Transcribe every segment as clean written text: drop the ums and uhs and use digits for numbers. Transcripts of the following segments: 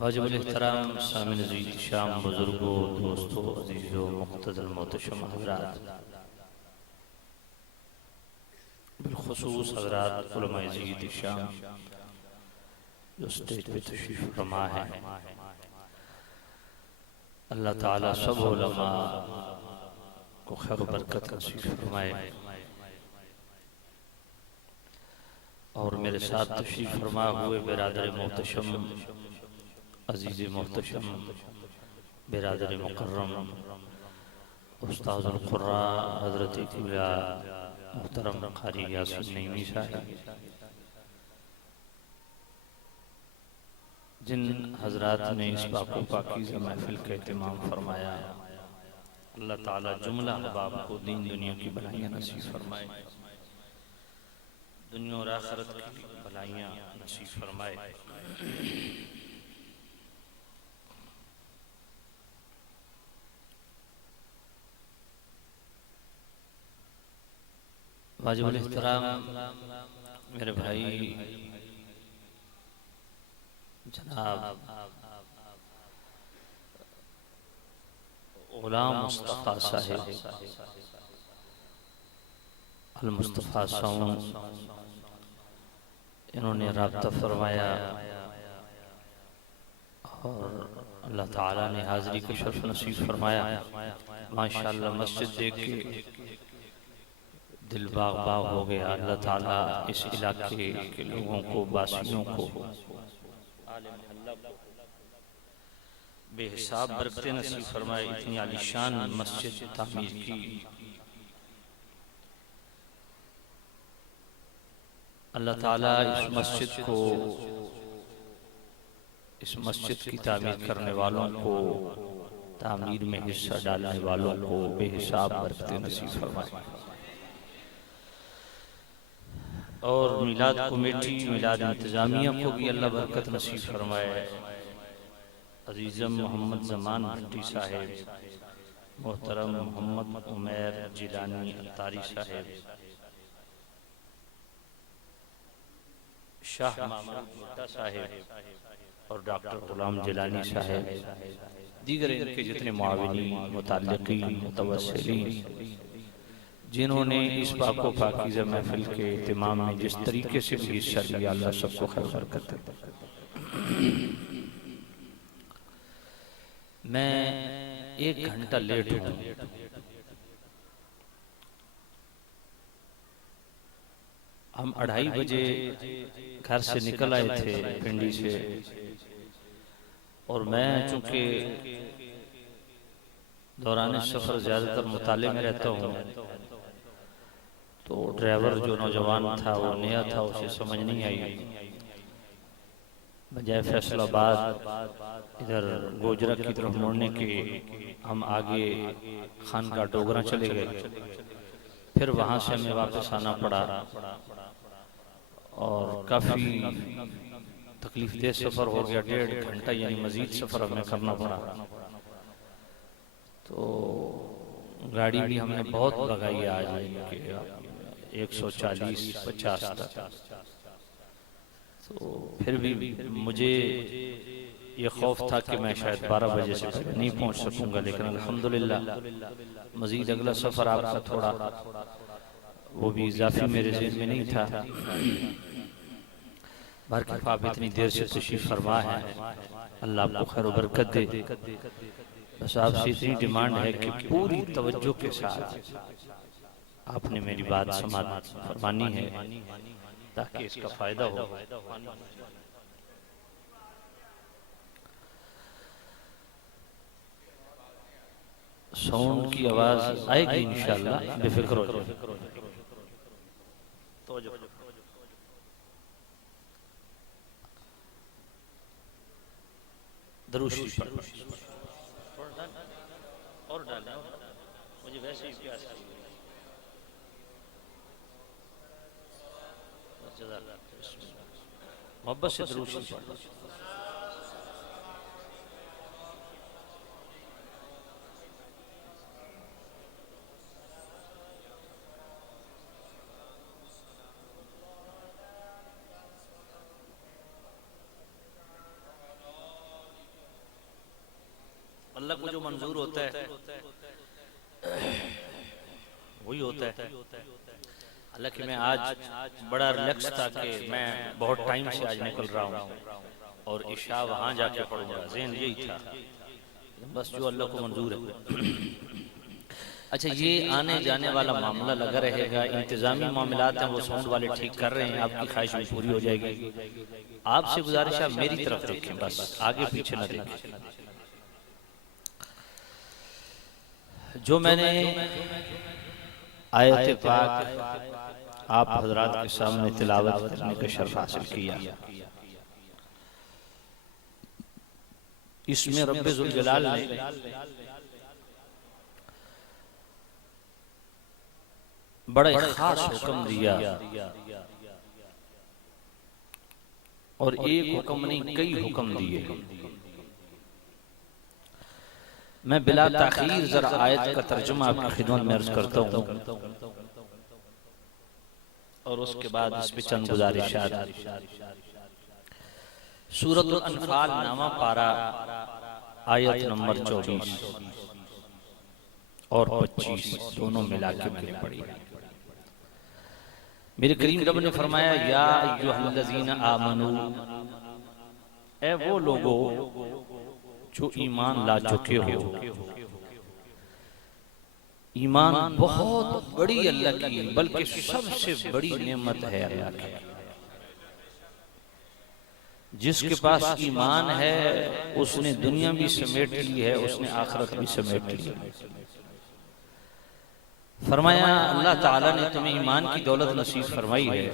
वाजिब एहतराम सामिन अज़ीज़ शाम बुजुर्गों दोस्तों अज़ीज़ों मुक़्तदर मोहतरम हज़रात बिलख़ुसूस हज़रात उलमाए अज़ीज़ शाम जो स्टेज पे तशरीफ़ फरमा है अल्लाह ताला सब उलमा को खैर बरकत नसीब फरमाए और मेरे साथ तशरीफ़ फरमा हुए बिरादर मोहतरम अज़ीज़ मोहतरम बिरादर मुकर्रम उस्ताज़ुल क़ुर्रा हज़रत क़िबला मुहतरम क़ारी यासीन नईमी साहब जिन हज़रात ने इस बाको पाकीज़ा महफ़िल का एहतमाम फरमाया अल्लाह ताला जुमला अहबाब को दीन दुनिया की भलाइयाँ नसीब फरमाए दुनिया और आखिरत की भलाइयाँ नसीब फरमाए वाजिबुल एहतराम मेरे भाई जनाब गुलाम मुस्तफ़ा साहिब अल मुस्तफ़ा सौन इन्होंने राब्ता फरमाया और अल्लाह ताला ने हाज़िरी का शर्फ नसीब फरमाया। माशाअल्लाह मस्जिद देख के दिल बाग बाग हो गया। अल्लाह ताला इस इलाके के लोगों को, वासियों को, बेहिसाब बरकतें नसीब फरमाए। इतनी आलीशान मस्जिद तामीर की, अल्लाह ताला इस मस्जिद की तामीर करने वालों को, तामीर में हिस्सा डालने वालों को बेहिसाब बरकतें नसीब फरमाए। और मिलाद कमेटी, मिलाद इंतजामिया को भी अल्लाह बरकत नसीब फरमाए। अजीज़म मोहम्मद जमान भट्टी साहेब, मोहतरम मोहम्मद उमैर जिलानी अत्तारी साहेब, शाह महमूद भुट्टा साहेब और डॉक्टर गुलाम जिलानी साहेब, दीगर इनके जितने मुआविनी, मुताल्लिकीन, मुतवस्सिलीन, जिन्होंने इस पाको पाकीज़ा महफिल के इत्माम में जिस तरीके से भी हिस्सा लिया, अल्लाह सबको खैर बरकत दे। मैं 1 घंटा लेट हूँ। हम 2:30 बजे घर से निकल आए थे पिंडी से, और मैं चूंकि दौरान सफ़र ज़्यादातर मुताले में रहता हूँ, तो ड्राइवर जो नौजवान था वो नया था, उसे समझ नहीं आई। बजाय फैसलाबाद इधर गोजरा की तरफ मुड़ने के हम आगे खानका डोगरा चले गए। फिर वहाँ से हमें वापस आना पड़ा और काफ़ी तकलीफ दे सफ़र हो गया। 1.5 घंटा यानी मज़ीद सफ़र हमें करना पड़ा। तो गाड़ी भी हमने बहुत भगाई आज, 140-50 तक। तो फिर भी मुझे ये खौफ था कि मैं शायद 12 बजे से पहले नहीं पहुंच सकूंगा, लेकिन अल्हम्दुलिल्लाह मज़ीद अगला सफ़र आपका थोड़ा वो भी इजाफी मेरे ज़हन में नहीं था। बरकत आप इतनी देर से तशरीफ़ फरमा है, अल्लाह आपको खैर व बरकत दे। बस आपसे इतनी डिमांड है कि पूरी तवज्जो के साथ आपने मेरी बात समाअत फरमानी है ताकि इसका फ़ायदा हो। साउंड की आवाज़ आएगी इंशाअल्लाह, बेफिक्र हो जाओ। दरूद शरीफ और डालें, मुझे वैसे ही प्यास लगी है। मोहब्बत से दरूद शरीफ पढ़ो। अल्लाह को जो मंजूर होता है वही होता है। हालांकि मैं आज बड़ा रिलैक्स था कि मैं बहुत टाइम से आज निकल रहा हूँ और इशा वहाँ जाके पढ़ूंगा, ज़हन यही था, बस जो अल्लाह को मंजूर है। अच्छा, ये आने जाने वाला मामला लगा रहेगा, इंतजामी मामलात हैं वो साउंड वाले ठीक कर रहे हैं, आपकी ख्वाहिश भी पूरी हो जाएगी। आपसे गुजारिश है मेरी तरफ देखें, बस आगे पीछे न देखें। जो मैंने आयत पाक आप हजरात के सामने तिलावत करने का शर्फ हासिल किया, इसमें रब्बे ज़ुल जलाल ने बड़ा खास हुक्म दिया, और एक हुक्म नहीं कई हुक्म दिए। मैं बिला ताखीर जरा आयत का तर्जुमा आपकी खिदमत में अर्ज करता हूँ और उसके बाद इस पे चंद गुजारिशात। सूरतुल अनफाल नामा पारा आयत नंबर 24 और 25 दोनों मिला के मैंने पढ़ी। मेरे करीम रब ने फरमाया, या अय्युहल्लज़ीना आमनू, ए वो लोगो जो ईमान ला चुके हो। ईमान बहुत बड़ी अल्लाह की, बल्कि सबसे बड़ी नेमत है अल्लाह की। जिसके पास ईमान है उसने दुनिया भी समेट ली है, उसने आखिरत भी समेट ली है। फरमाया अल्लाह ताला ने तुम्हें ईमान की दौलत नसीब फरमाई है।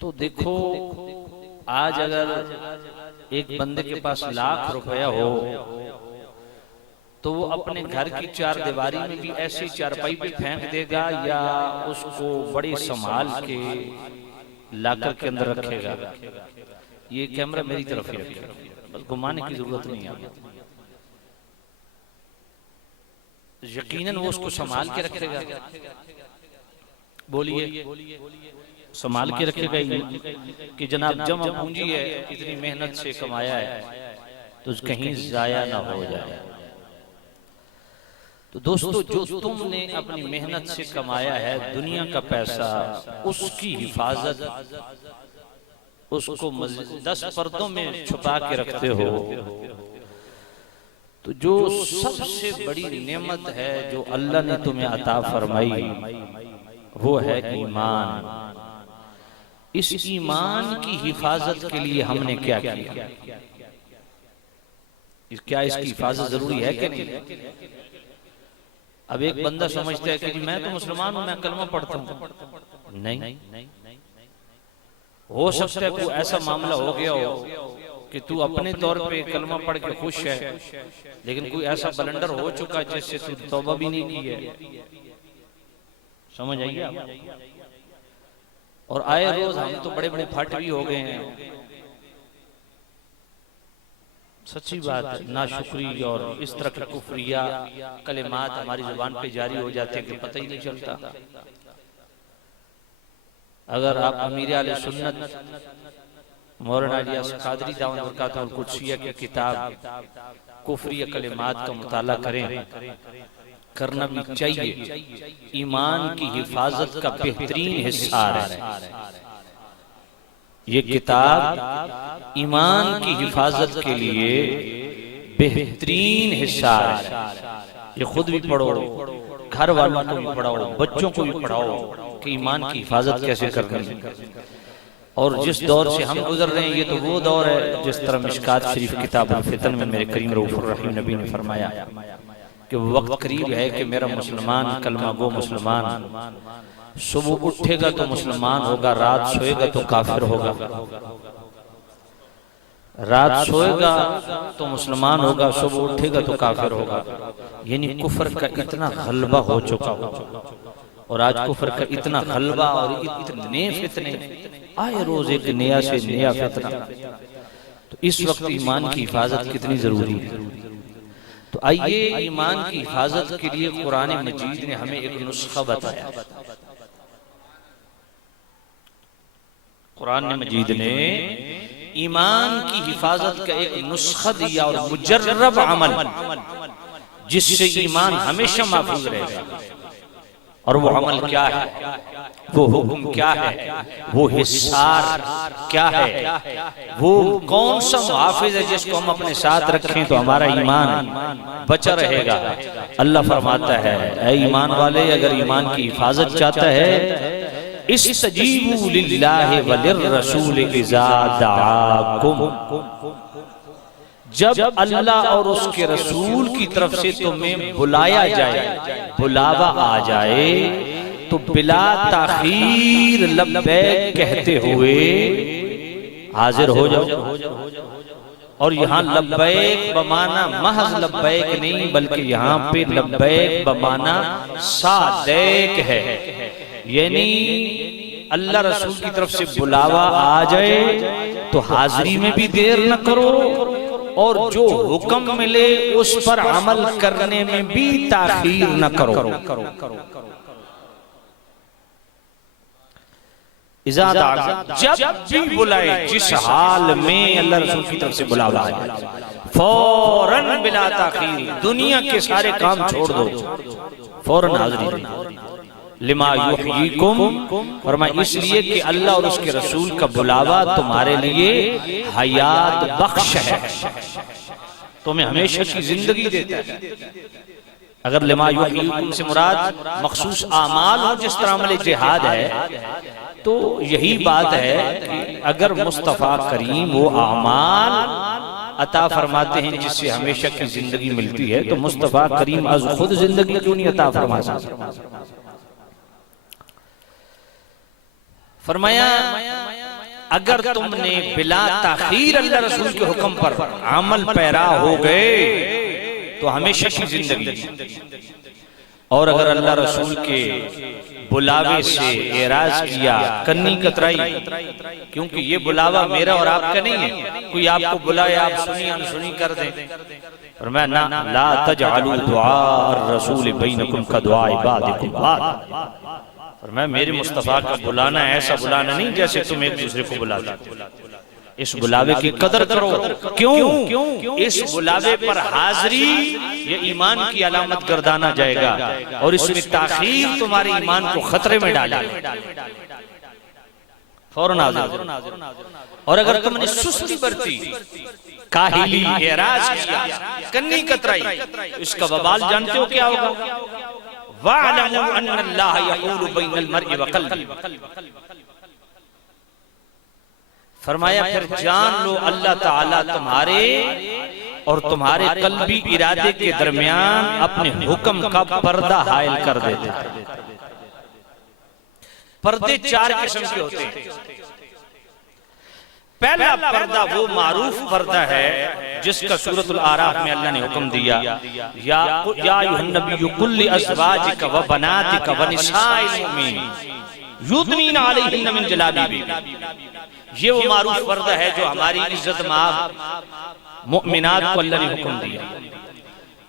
तो देखो आज अगर एक बंदे के पास लाख रुपया हो तो वो अपने घर की चार दीवारी में भी ऐसी चारपाई पे फेंक देगा या उसको बड़े संभाल के लाकर के अंदर रखेगा? ये कैमरा मेरी तरफ ही रखेगा, बस घुमाने की जरूरत नहीं है। यकीनन वो उसको संभाल के रखेगा। बोलिए, संभाल के रखेगा कि जनाब जमा पूंजी है, इतनी मेहनत से कमाया है तो कहीं जाया ना हो जाए। तो दोस्तों जो तुमने अपनी मेहनत से कमाया है दुनिया का पैसा, उसकी हिफाजत उसको 10 पर्दों में छुपा के रखते हो। तो जो सबसे बड़ी नेमत है जो अल्लाह ने तुम्हें अता फरमाई वो है ईमान। इस ईमान की हिफाजत के लिए हमने क्या किया? क्या इसकी हिफाजत जरूरी है कि नहीं? अब एक बंदा समझता है कि मैं तो मुसलमान हूं, मैं कलमा पढ़ता हूं। नहीं, हो सकता है कोई ऐसा मामला हो गया हो कि तू अपने तौर पे कलमा पढ़ के खुश है, लेकिन कोई ऐसा बलंडर हो चुका जिससे तू तौबा भी नहीं की है। समझ आइए आप? और आए रोज हम तो बड़े बड़े फट भी हो गए हैं। सच्ची बात है, नाशुक्री और इस तरह के कुफरिया कलिमात हमारी जुबान पे जारी हो जाते हैं कि पता ही नहीं चलता। अगर आप अमीर आले सुन्नत मौलाना इलियास कादरी दामद बरकातुहुल कुद्सिया की किताब कुफरिया कलिमात का मुताला करें, करना भी चाहिए। ईमान की हिफाजत का बेहतरीन हिस्सा है ये किताब। ईमान की हिफाजत के लिए बेहतरीन हिस्सा है। ये खुद भी पढ़ो, घर वालों को भी पढ़ाओ, बच्चों को भी पढ़ाओ कि ईमान की हिफाजत कैसे करनी है। और जिस दौर से हम गुजर रहे हैं ये तो वो दौर है जिस तरह मिशकात शरीफ किताब फितन में मेरे करीम रऊफुर रहीम नबी ने फरमाया कि वक्त करीब है कि मेरा मुसलमान कलमा गो मुसलमान सुबह उठेगा तो मुसलमान होगा, रात सोएगा तो काफिर होगा। रात सोएगा तो मुसलमान होगा, सुबह उठेगा तो काफिर होगा। यानी कुफर का इतना गलबा हो चुका हो। और आज कुफर का इतना गलबा और इतने फितने आए, रोज एक नया से नया फितना। तो इस वक्त ईमान की हिफाजत कितनी जरूरी है। तो आइए ईमान की हिफाजत के लिए कुरान मजीद ने हमें एक नुस्खा बताया। कुरान मजीद ने ईमान की हिफाजत का एक नुस्खा दिया और मुजर्रब अमल जिससे ईमान हमेशा महफूज रहेगा। और वो अमल क्या है, वो हुक्म क्या है, वो हिस्सार क्या है, वो कौन सा मुहाफिज है जिसको हम अपने साथ रखें तो हमारा ईमान बचा रहेगा। अल्लाह फरमाता है ऐ ईमान वाले, अगर ईमान की हिफाजत चाहता है इस्तजीबू लिल्लाहि व लिर्रसूल इज़ा दआकुम, जब अल्लाह और उसके रसूल की तरफ से तुम्हें बुलाया जाए, बुलावा आ जाए तो बिला ताखीर लब्बैक कहते हुए हाजिर हो जाओ। और यहाँ लब्बैक बमाना महज लब्बैक नहीं बल्कि यहाँ पे लब्बैक बमाना सादैक है। यानी अल्लाह रसूल की तरफ से बुलावा आ जाए तो हाजिरी में भी देर न करो और जो हुक्म मिले उस पर अमल करने में भी ताखीर न करो। जब भी बुलाए, जिस हाल में अल्लाह रसूल की तरफ से बुलावा आ जाए फौरन बिला ताखीर दुनिया के सारे काम छोड़ दो, फौरन हाजिरी। लिमा युहयीकुम, फरमाया इसलिए कि अल्लाह और उसके रसूल का बुलावा तुम्हारे लिए हयात बख्श है, तुम्हें हमेशा की जिंदगी देता है। अगर लिमा युहयीकुम से मुराद मखसूस आमाल हो, जिस तरह अमल जिहाद है तो यही बात है कि अगर मुस्तफ़ा करीम वो आमाल अता फरमाते हैं जिससे हमेशा की जिंदगी मिलती है, तो मुस्तफ़ा करीम आज खुद जिंदगी क्यों नहीं अता फरमा सकते? फरमाया अगर तुमने बिला ताखीर अल्लाह रसूल के हुक्म पर अमल पैरा हो गए तो हमेशा की जिंदगी, और अगर अल्लाह रसूल के बुलावे से एराज किया, कन्नी कतराई, क्योंकि ये बुलावा मेरा और आपका नहीं है, कोई आपको बुलाए आप सुनी अनसुनी कर दें। और मैं ना ला तजअलू दुआ रसूल बैनकुम का दुआ इबादिकुम बाद, और मैं मेरे मुस्तफा का बुलाना ऐसा बुलाना नहीं जैसे तुम एक दूसरे को बुलाते। इस बुलावे की कदर करो। क्यों? इस बुलावे पर हाजिरी ये ईमान की अलामत गर्दाना जाएगा, और इसमें ताखीर तुम्हारे ईमान को खतरे में डालेगा, फौरन हाजिर। और अगर तुमने सुस्ती बरती, काहिली, एराज किया, कन्नी कतराई, इसका वबाल जानते हो क्या होगा? वअलमू अन्नल्लाह यहूलु बैनल मर्इ व क़ल्बी, फरमाया फिर जान लो अल्लाह ताला तुम्हारे और तुम्हारे कल्बी इरादे के दरमियान अपने हुक्म का पर्दा हायल कर देते। पर्दे चार किस्म के होते हैं। पहला पर्दा वो मारूफ पर्दा है जिसका सूरतुल आराफ में अल्लाह ने हुक्म दिया, या अय्युहन नबिय्यु कुल लिअज़वाजिका व बनातिका व निसाइल मुमिनीन युदनीन अलैहिन्ना मिन जलाबिबिहिन्ना। ये वो मारूफ पर्दा है जो हमारी इज्जत माब मुमिनात को अल्लाह ने हुक्म दिया।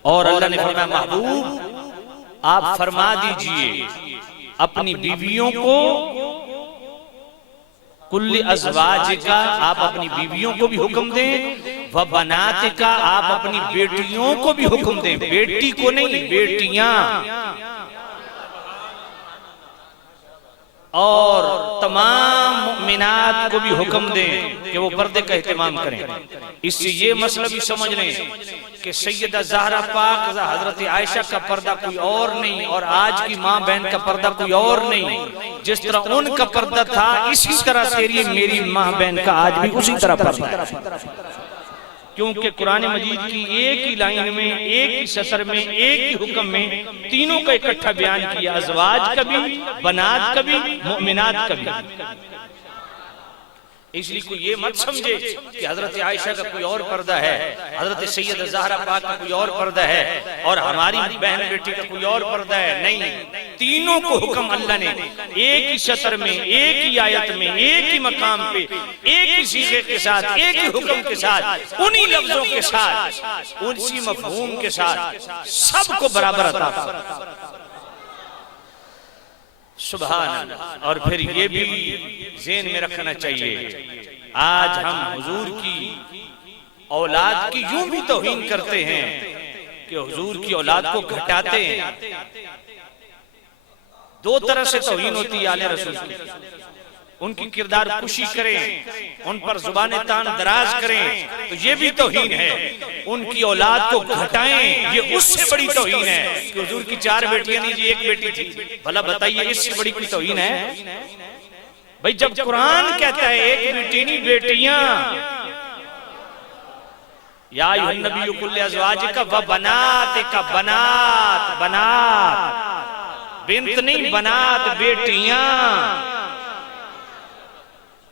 और अल्लाह ने फरमाया महबूब आप फरमा दीजिए अपनी बीवियों को, कुल्ली अज़वाजिका आप अपनी बीवियों को भी हुक्म दें, व बनातिका आप अपनी बेटियों को भी हुक्म दें, बेटी को नहीं बेटियां, और तमाम मुमिनात को भी हुक्म दें कि वो पर्दे का एहतमाम करें। इससे ये मसला भी समझ लें कि सैयदा ज़हरा पाक हजरत आयशा का पर्दा कोई और नहीं, और आज की माँ बहन का पर्दा कोई और नहीं। जिस तरह उनका पर्दा था इसी तरह तेरी मेरी माँ बहन का आज भी उसी तरह पर्दा है, क्योंकि कुरान मजीद की एक ही लाइन में, एक ही सतर में, एक ही हुक्म में तीनों का इकट्ठा बयान किया, अज़वाज का भी, बनात का भी, मुमिनात का भी। इसलिए कोई ये मत समझे कि हजरत आयशा का कोई और पर्दा है, हजरत सैयदा ज़हरा पाक का कोई और पर्दा है, और हमारी बहन बेटी का कोई और पर्दा है। नहीं, तीनों को हुक्म अल्लाह ने एक ही सतर में, एक ही आयत में, एक ही मकाम पे, एक ही सीखे के साथ, एक ही हुक्म के साथ, उन्हीं लफ्जों के साथ, उसी मफहूम के साथ सबको बराबर अता फरमाया। सुभान अल्लाह। और फिर ये भी ज़हन में रखना चाहिए, आज हम हुजूर की औलाद की यूं भी तौहीन करते हैं कि हुजूर की औलाद को घटाते हैं। दो तरह से तौहीन होती है आले रसूल की, उनकी किरदार कुशी करें, उन पर जुबान तान दराज करें तो ये भी तौहीन है। उनकी औलाद को घटाएं, ये उससे बड़ी तौहीन है कि हुजूर की 4 बेटियां नहीं जी 1 बेटी थी। भला बताइए इससे बड़ी कोई तौहीन है? भाई जब कुरान कहता है 1 बेटी नहीं बेटियां, या अय्युहन नबिय्यु कुल लिअज़वाजिका व बनातिका, बनात बनात, बिन्त नहीं बनात, बेटियां।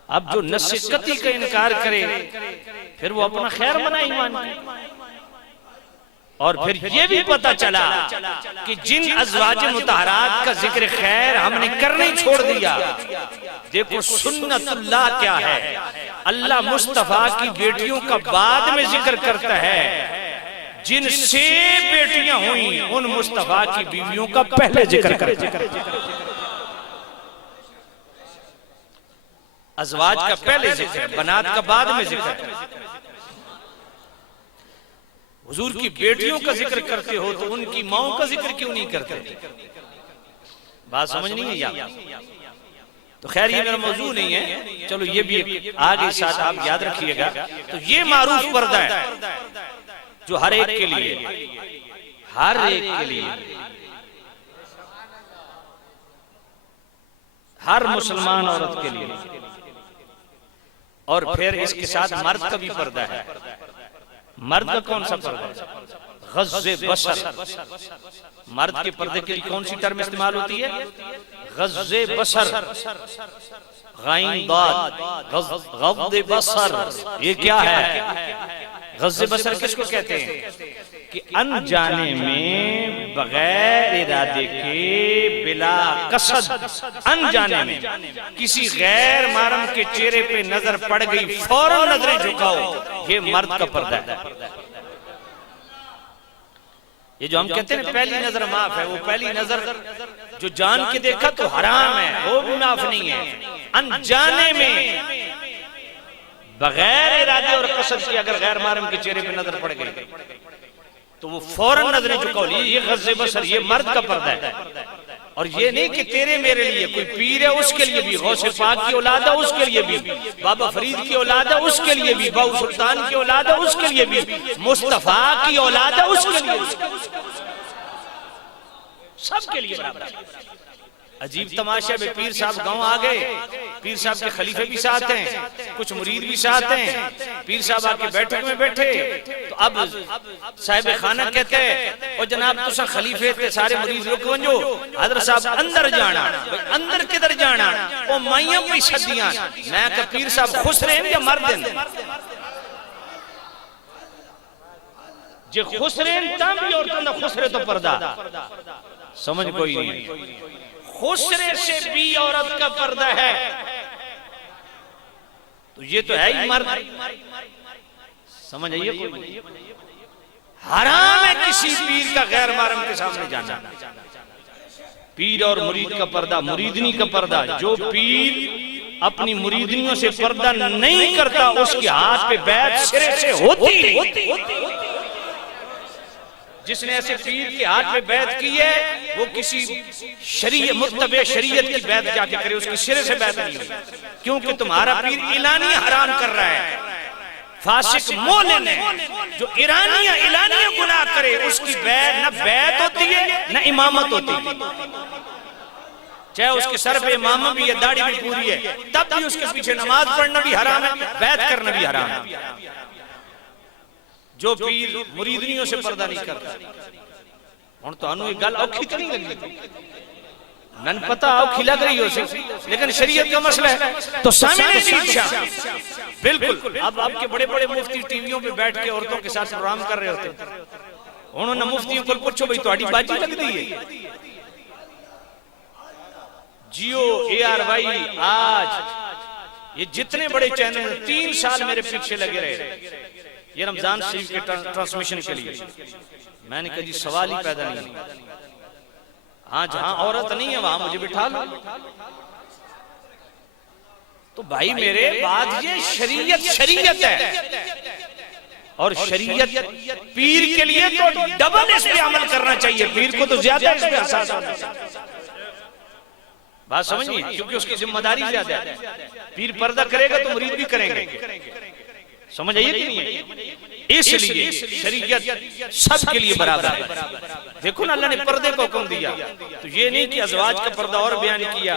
अब जो नसीहती का इनकार करे फिर वो अपना खैर मना ईमान की। और फिर ये भी पता चला कि जिन अज़वाज मुतहरात का जिक्र खैर हमने करने ही छोड़ दिया। देखो सुन्नतुल्लाह क्या है, अल्लाह मुस्तफा की बेटियों का बाद में जिक्र करता है, जिनसे बेटियां हुई उन मुस्तफा की बीवियों का पहले जिक्र करता है। अज़वाज का पहले जिक्र, बनात का बाद में जिक्र। हुजूर की बेटियों का जिक्र करते हो तो उनकी माओं का जिक्र क्यों नहीं करते? बात समझ नहीं है? तो खैर ये मेरा मौजू नहीं है, चलो ये भी आगे साथ आप याद रखिएगा। तो ये मारूफ पर्दा है जो हर एक के लिए, हर एक के लिए, हर मुसलमान औरत के लिए। और फिर इसके साथ मर्द का भी पर्दा है। मर्द का कौन सा पर्दा है? गज़्ज़े बसर। मर्द के पर्दे के लिए कौन सी टर्म इस्तेमाल होती है? गज़्ज़े बसर, गाइन दाद, गज़्ज़े बसर। ये क्या है? गज़्ज़े बसर किसको कहते हैं? कि अनजाने में, बगैर इरादे के, बिला कसद, अनजाने में किसी गैर महरम के चेहरे पे नजर पड़ गई, फौरन नजरें झुकाओ, ये मर्द का पर्दा है। ये जो हम कहते हैं पहली नजर माफ है, वो पहली नजर जो जान के देखा तो हराम है, वो भी माफ नहीं है। अनजाने में, बगैर इरादे और कसद के अगर गैर महरम के चेहरे पे नजर पड़ गई तो वो फौरन नजरें झुकाओ, ये गज़्ज़े बसर, ये मर्द का पर्दा है। और ये नहीं कि तेरे मेरे लिए, कोई पीर है उसके लिए भी, गौसे पाक की औलाद है उसके लिए भी, बाबा फरीद की औलाद है उसके लिए भी, बाबू सुल्तान की औलाद है उसके लिए भी, मुस्तफा की औलाद है उसके लिए भी, सबके लिए बराबर। अजीब तमाशा में पीर साहब गांव आ गए, पीर साहब के खलीफे भी साथ हैं, कुछ मुरीद भी साथ हैं। पीर साहब आके बैठक में बैठे तो अब साहिब खाना कहते हैं, और जनाब तुसा खलीफे थे, सारे मुरीद रुक वंजो, हजरत साहब अंदर जाना। अंदर किधर जाना? ओ माइयां भी सदियां। मैं कहा पीर साहब खुश रहे या मर देन? जे खुश रहे तब भी औरतों का खुश रहे तो पर्दा समझ कोई नहीं। खुसरे से भी औरत का पर्दा है, तो ये तो है ही मर्द। समझ आइए कोई? हराम है किसी पीर का गैर महरम के सामने जाना। पीर और मुरीद का पर्दा, मुरीदनी का पर्दा। जो पीर अपनी मुरीदनियों से पर्दा नहीं करता उसके हाथ पे बैत सिरे से होती। जिसने ऐसे पीर के हाथ में बैत की है वो किसी शरीयत मुत्तबे शरीयत की बैत जाके करे, उसकी सिरे से बैत नहीं हुई। क्योंकि तुम्हारा पीर इलानी हराम कर रहा है। फासिक मोमिन है जो इलानिया गुनाह करे, उसकी बैत न बैत होती है न इमामत होती है। चाहे उसके सर पे इमामा भी है, दाढ़ी भी पूरी है, तब भी उसके पीछे नमाज पढ़ना भी हराम है, बैत करना भी हराम है। जो पीर मुरीदनियों से पर्दा नहीं करता। हुण तुहानू एक गल औखी तो नहीं लगी? मैंने पता औखी लग रही हो से, लेकिन शरीयत का मसला है तो सामने बिल्कुल। अब आपके बड़े बड़े मुफ्ती टीवियों पे बैठ के औरतों के साथ प्रोग्राम कर रहे होते, उन्होंने मुफ्तियों को पूछो भाई तुहाडी बाजी लगदी है? जियो, ARY, आज ये जितने बड़े चैनल 3 साल मेरे पीछे लगे रहे ये रमजान शरीफ के ट्रांसमिशन के लिए। मैंने कहा जी सवाल ही पैदा नहीं। हाँ जहां औरत नहीं है वहां मुझे बिठा लो। तो भाई मेरे बाद ये शरीयत है, और शरीयत पीर के लिए तो डबल इस पे अमल करना चाहिए। पीर को तो ज्यादा इस पे एहसास होना चाहिए। बात समझिए, क्योंकि उसकी जिम्मेदारी ज्यादा है। पीर पर्दा करेगा तो मुरीद भी करेंगे। समझ आइए कि नहीं? इसलिए शरीयत सबके लिए बराबर है। देखो ना, अल्लाह ने पर्दे को हुक्म दिया तो ये नहीं कि अज़वाज का पर्दा और बयान किया,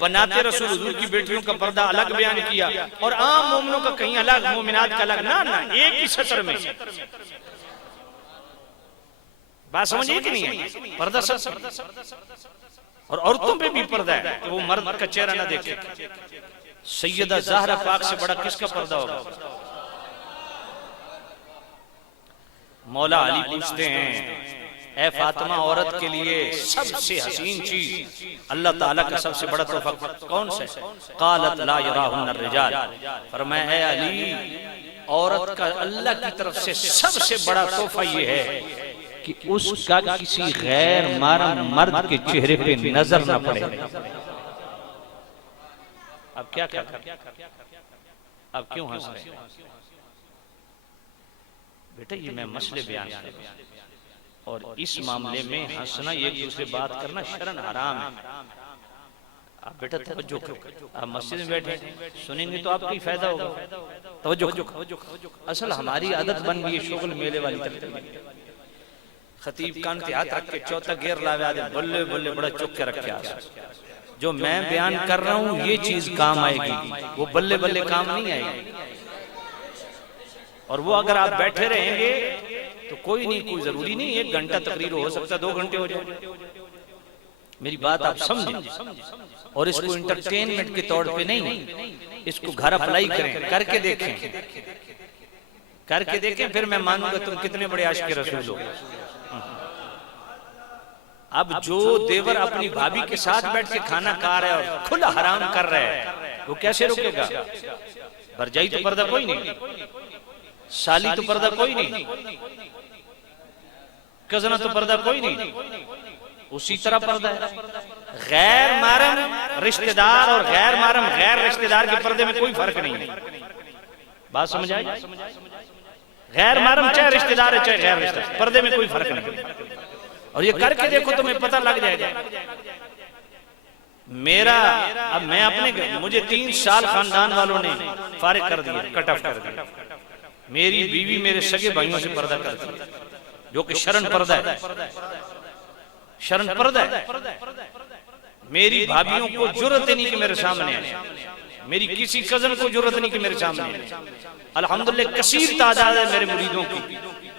बनाते रसूल हुजूर की बेटियों का पर्दा अलग बयान किया और आम मोमिनों का कहीं अलग, मोमिनात का अलग। ना ना, एक ही सतर में। बात समझिए कि नहीं? पर्दा सब। और औरतों पे भी पर्दा है कि वो मर्द का चेहरा ना देखे। सैयदा ज़हरा पाक से बड़ा किसका पर्दा होगा? मौला अली पूछते हैं, ए फातिमा, औरत के लिए सबसे हसीन चीज अल्लाह ताला का सबसे बड़ा तोहफा कौन सा है? क़ालत ला यराहुन्ना रिजाल। फरमाया ए अली, औरत का अल्लाह की तरफ से सबसे बड़ा तोहफा ये है कि उसका किसी गैर महरम मर्द के चेहरे पे नजर ना पड़े। अब क्या कर, अब क्यों हंस रहे? बेटा ये मैं मसले बयान कर रहा हूं, और इस मामले में हंसना, एक दूसरे बात करना शरन हराम है। आप बेटा तवज्जो करो, आप मस्जिद में बैठे सुनेंगे तो आपको ही फायदा होगा। तवज्जो करो। असल हमारी आदत बन गई है शुगल मेले वाली तरह। खतीब कान के हाथ रख के चौथा गेर लावे आदे बल्ले बल्ले बड़ा चुप के रखे। जो मैं बयान कर रहा हूं ये चीज काम आएगी, वो बल्ले बल्ले काम नहीं आएगी। और वो अगर आप बैठे रहेंगे तो कोई नहीं, कोई जरूरी नहीं 1 घंटा तकरीर हो सकता 2 घंटे हो जाए। मेरी बात आप समझें और इसको इंटरटेनमेंट के तौर पे नहीं, इसको घर अप्लाई करें, करके देखें, फिर मैं मानूंगा तुम कितने बड़े आशिक रसूल हो। अब जो देवर अपनी भाभी के साथ बैठ के खाना खा रहा है और खुला हराम कर रहा है, वो कैसे रुकेगा? भरजाई तो पर्दा कोई नहीं, साली तो पर्दा कोई नहीं, कजना तो पर्दा कोई नहीं, उसी तरह पर्दा है। गैर महरम रिश्तेदार और गैर महरम गैर रिश्तेदार के पर्दे में कोई फर्क नहीं है। बात समझ आई? गैर महरम चाहे रिश्तेदार है चाहे गैर रिश्तेदार, पर्दे में कोई फर्क नहीं। और ये करके देखो तुम्हें पता लग जाएगा। मेरा अब मैं अपने मुझे 3 साल खानदान वालों ने फारिग कर दिया, कट ऑफ कर दिया। मेरी बीवी मेरे सगे भाइयों से पर्दा करती है, जो कि शरण पर्दा है, शरण पर्दा है। मेरी भाभियों को जरूरत नहीं कि मेरे सामने आए, मेरी किसी कजन को जरूरत नहीं कि मेरे सामने आए। अल्हम्दुलिल्लाह कसीर तादाद है मेरे मुरीदों की।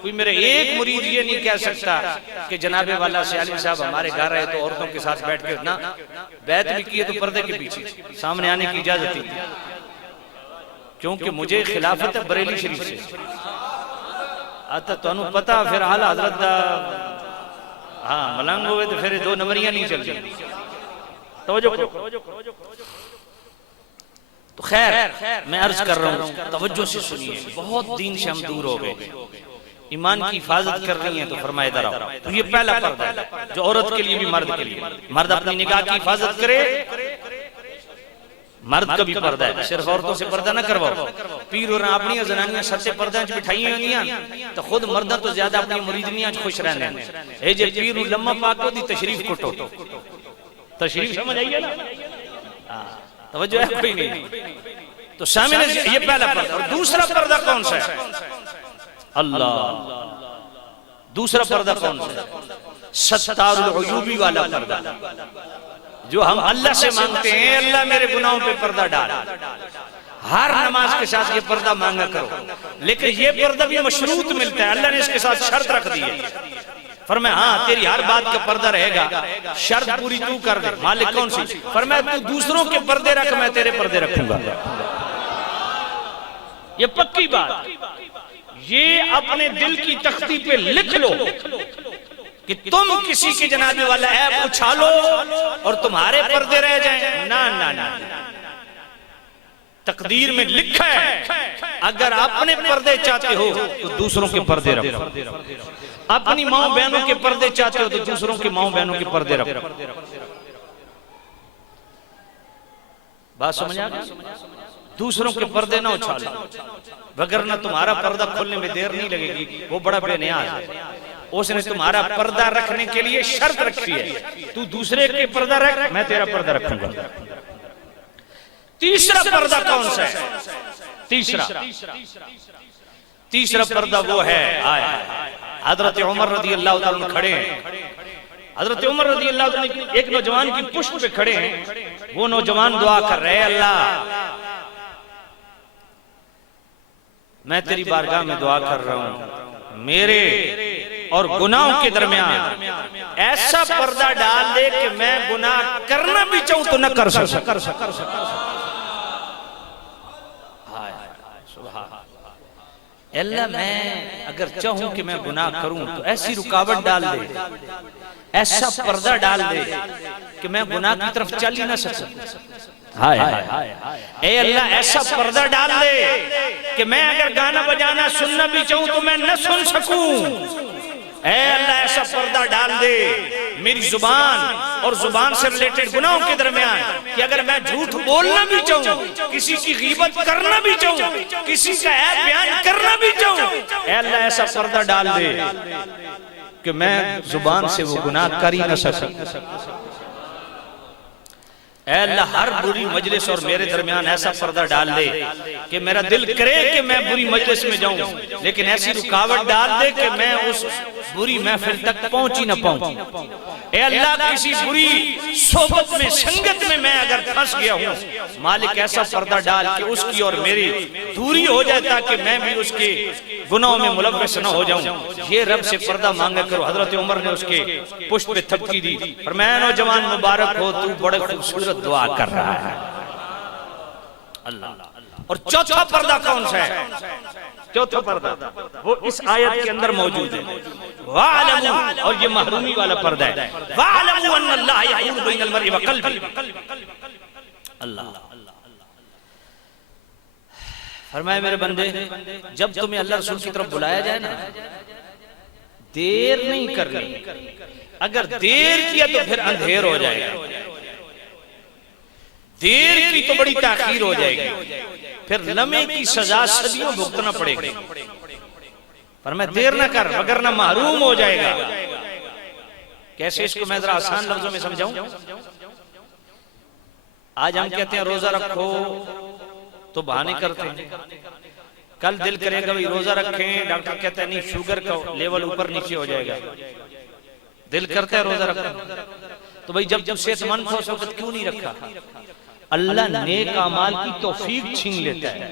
कोई मेरे एक मुरीद ये नहीं कह सकता कि जनाबे वाला सियाली साहब हमारे घर आए तो औरतों के साथ बैठ के ना, बैत भी किए तो पर्दे के पीछे, सामने आने की इजाजत थी, क्योंकि मुझे खिलाफत है बरेली शरीफ से आता तो पता। फिर आला हजरत दा हाँ मलंग हुए तो फिर 2 नंबरियां नहीं चल जाती। तो खैर मैं अर्ज कर रहा हूँ, तवज्जो से सुनिए। बहुत दिन से हम दूर हो गए, ईमान की हिफाजत कर रही है तो फरमाए इधर आओ। तो ये पहला पर्दा है जो औरत के लिए भी मर्द के लिए। मर्द अपनी निगाह की हिफाजत करे, मर्द का भी पर्दा है, सिर्फ औरतों से पर्दा ना करवाओ। पीर और अपनी जनानियां सत्ते पर्दा बिठाई हुई तो खुद मर्दा तो ज्यादा अपनी मुरीदनियां खुश रहने। ए जे पीर लम्मा पाको दी तशरीफ कुटो, तशरीफ समझ आइए ना, तवज्जो है कोई नहीं। तो सामने ये पहला पर्दा। और दूसरा पर्दा कौन सा है? अल्लाह। दूसरा पर्दा कौन सा है? सत्तारुल उयूबी वाला पर्दा, जो हम अल्लाह से मांगते हैं, अल्लाह मेरे गुनाहों पे पर्दा डाल। हर नमाज के साथ ये पर्दा मांगा करो, लेकिन ये पर्दा भी मशरूत मिलता है। अल्लाह ने इसके साथ शर्त रख दी है, फरमाया हाँ तेरी हर बात का पर्दा रहेगा, शर्त पूरी तू कर दे। मालिक कौन सी? फरमाया तू दूसरों के पर्दे रख, मैं तेरे पर्दे रखूंगा। ये पक्की बात, ये अपने दिल की तख्ती पे लिख लो कि तुम किसी के जनाबे वाला ऐप उछालो और तुम्हारे पर्दे रह जाएं। ना ना ना, तकदीर में लिखा है अगर अपने पर्दे चाहते हो तो दूसरों के पर्दे रखो, अपनी माँ बहनों के पर्दे चाहते हो तो दूसरों की माँ बहनों के पर्दे रखो। बात समझ आ गई? दूसरों के पर्दे ना उछालो, वगरना तुम्हारा पर्दा खोलने में देर नहीं लगेगी। वो बड़ा बेनियाज है, उसने तुम्हारा पर्दा रखने के लिए शर्त रखी है, तू दूसरे के पर्दा रख, मैं तेरा पर्दा रखूंगा। तीसरा पर्दा कौन सा है? तीसरा पर्दा वो है, हजरत उमर रज़ी अल्लाह तआला अन्हु खड़े हैं। हजरत उमर रज़ी अल्लाह तआला अन्हु एक नौजवान की पुष्ट पे खड़े हैं। वो नौजवान दुआ कर रहे हैं, अल्लाह मैं तेरी बारगाह में दुआ कर रहा हूं, मेरे और गुनाहों के दरमियान ऐसा पर्दा डाल दे कि मैं गुनाह करना भी चाहूं तो न कर सकूं। अल्लाह मैं अगर चाहूं कि मैं गुनाह करूं तो ऐसी रुकावट डाल दे, ऐसा पर्दा डाल दे कि मैं गुनाह की तरफ चल ही ना सकूं। हाय ए अल्लाह ऐसा पर्दा डाल दे कि मैं अगर गाना बजाना सुनना भी चाहूं तो मैं न सुन सकूं। ए अल्लाह ऐसा पर्दा डाल दे मेरी जुबान और जुबान से रिलेटेड गुनाहों के दरमियान कि अगर मैं झूठ बोलना भी चाहूं, किसी की गीबत करना भी चाहूं, किसी का ऐब बयान करना भी चाहूं, ए अल्लाह ऐसा पर्दा डाल दे कि मैं जुबान से वो गुनाह कर ही न सकूं। अल्लाह हर बुरी मजलिस और मेरे दरमियान ऐसा पर्दा डाल दे कि मेरा दिल करे कि मैं बुरी मजलिस में जाऊं, लेकिन ऐसी रुकावट डाल दे कि मैं उस बुरी महफिल तक पहुंची न पहुंची। ए अल्लाह, किसी बुरी सोबत में, संगत में मैं अगर फंस गया हूं, मालिक ऐसा पर्दा डाल कि उसकी और मेरी दूरी हो जाए ताकि मैं भी उसके गुनाहों में मुलव्वस न हो जाऊं। ये रब से पर्दा मांगा करो। हजरत उमर ने उसके पुष्ट पे थपकी दी, फरमाया नौजवान मुबारक हो, तू बड़े खूबसूरत दुआ कर रहा है। अल्लाह। और चौथा पर्दा कौन सा है? चौथा पर्दा वो इस आयत के अंदर मौजूद है, वालमू, और ये महरूमी वाला पर्दा है, वालमू अन्नल्लाह यहूलु बैनल मर्इ व क़ल्बी। अल्लाह फरमाया मेरे बंदे, जब तुम्हें अल्लाह रसूल की तरफ बुलाया जाए ना, देर नहीं करनी। अगर देर किया तो फिर अंधेर हो जाएगा, देर की तो बड़ी ताखीर हो जाएगी, फिर लम्हे की सजा सदियों भुगतना पड़ेगी। पर मैं देर ना कर, मगर ना महरूम हो जाएगा। कैसे? इसको मैं जरा आसान लफ्जों में समझाऊं। आज हम कहते हैं रोजा रखो तो बहाने करते हैं। कल दिल करेगा भाई रोजा रखें, डॉक्टर कहता है नहीं शुगर का लेवल ऊपर नीचे हो जाएगा, दिल करता है रोजा रखो। तो भाई जब सेहतमंद हो उस वक्त क्यों नहीं रखा? अल्लाह नेक अमाल की तौफीक छीन लेता है,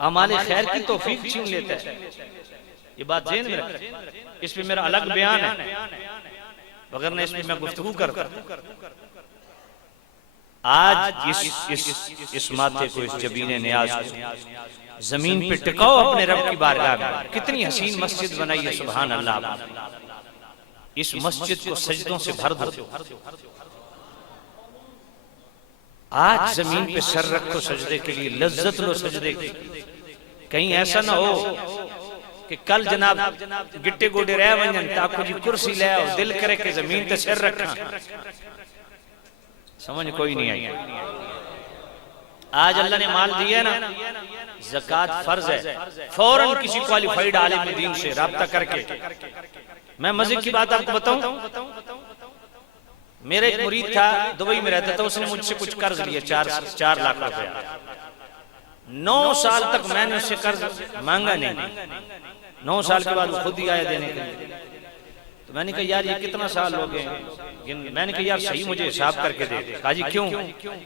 अमाल खैर की तौफीक छीन लेता है। ये बात ज़हन में रखें। इस पे मेरा अलग बयान है, वगरना इसमें मैं गुफ्तगू करता। आज इस माथे को, इस जबीने नियाज को जमीन पे टिकाओ अपने रब की बारगाह में। कितनी हसीन मस्जिद बनाई है, सुभान अल्लाह। इस मस्जिद को सजदों से भर दो। आज जमीन पे सर रखो सजदे के लिए, लज्जत लो सजदे की। कहीं ऐसा ना हो कि कल जनाब गिट्टे गोडे रह वंजन ताको जी कुर्सी ले आओ, दिल करे कि जमीन पे सिर रखना। समझ कोई नहीं आई। आज अल्लाह ने माल दिया ना, ज़कात फर्ज है। फौरन किसी क्वालिफाइड आलिम दीन से राब्ता करके, मैं मजे की बात आपको बताऊं, मेरा एक मुरीद था, दुबई में रहता था, उसने मुझसे कुछ कर्ज लिया, 4 लाख रुपया। 9 साल तक मैंने उससे कर्ज मांगा नहीं। 9 साल के बाद वो खुद ही आया देने के लिए। तो मैंने कहा यार ये कितना साल हो गए? मैंने कहा यार सही मुझे हिसाब करके दे। कहा जी क्यों?